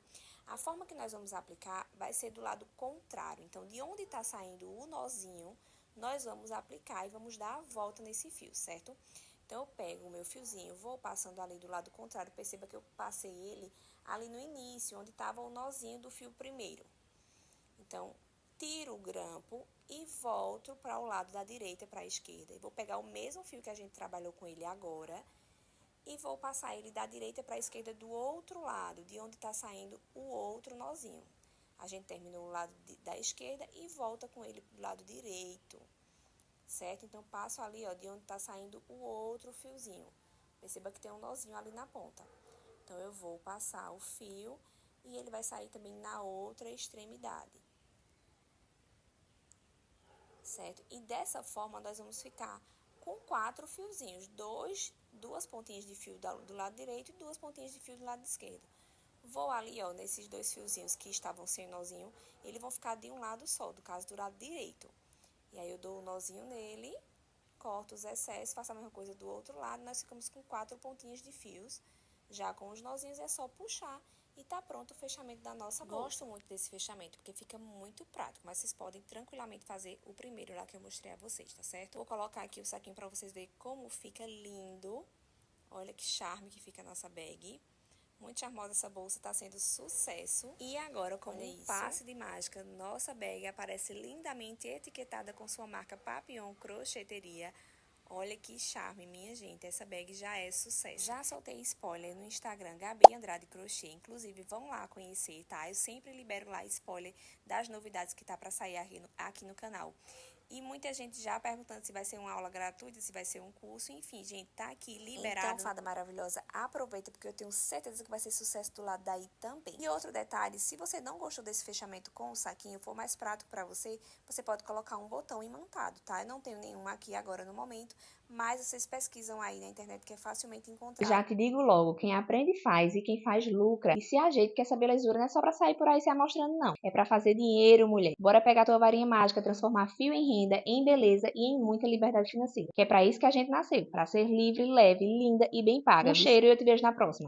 A forma que nós vamos aplicar vai ser do lado contrário. Então, de onde tá saindo o nozinho, nós vamos aplicar e vamos dar a volta nesse fio, certo? Então, eu pego o meu fiozinho, vou passando ali do lado contrário, perceba que eu passei ele ali no início, onde estava o nozinho do fio primeiro. Então, tiro o grampo e volto para o lado da direita para a esquerda. E vou pegar o mesmo fio que a gente trabalhou com ele agora e vou passar ele da direita para a esquerda do outro lado, de onde está saindo o outro nozinho. A gente terminou o lado da esquerda e volta com ele do lado direito. Certo? Então, passo ali, ó, de onde tá saindo o outro fiozinho. Perceba que tem um nozinho ali na ponta. Então, eu vou passar o fio e ele vai sair também na outra extremidade. Certo? E dessa forma, nós vamos ficar com 4 fiozinhos. Duas pontinhas de fio do lado direito e 2 pontinhas de fio do lado esquerdo. Vou ali, ó, nesses 2 fiozinhos que estavam sem nozinho, eles vão ficar de um lado só, do caso do lado direito. E aí, eu dou um nozinho nele, corto os excessos, faço a mesma coisa do outro lado. Nós ficamos com 4 pontinhas de fios. Já com os nozinhos, é só puxar e tá pronto o fechamento da nossa bolsa. Gosto muito desse fechamento, porque fica muito prático. Mas vocês podem tranquilamente fazer o primeiro lá que eu mostrei a vocês, tá certo? Vou colocar aqui o saquinho pra vocês verem como fica lindo. Olha que charme que fica a nossa bag. Muito charmosa essa bolsa, tá sendo sucesso. E agora, como um passe de mágica, nossa bag aparece lindamente etiquetada com sua marca Papillon Crocheteria. Olha que charme, minha gente, essa bag já é sucesso. Já soltei spoiler no Instagram, Gabi Andrade Crochê, inclusive vão lá conhecer, tá? Eu sempre libero lá spoiler das novidades que tá pra sair aqui no canal. E muita gente já perguntando se vai ser uma aula gratuita, se vai ser um curso, enfim, gente, tá aqui liberado. Então, fada maravilhosa, aproveita, porque eu tenho certeza que vai ser sucesso do lado daí também. E outro detalhe, se você não gostou desse fechamento com o saquinho, for mais prático pra você, você pode colocar um botão imantado, tá? Eu não tenho nenhum aqui agora no momento, mas vocês pesquisam aí na internet que é facilmente encontrado. Já te digo logo, quem aprende faz e quem faz lucra. E se ajeita que essa belezura não é só pra sair por aí se amostrando, não. É pra fazer dinheiro, mulher. Bora pegar tua varinha mágica, transformar fio em renda, em beleza e em muita liberdade financeira. Que é pra isso que a gente nasceu, pra ser livre, leve, linda e bem paga. Um cheiro e eu te vejo na próxima.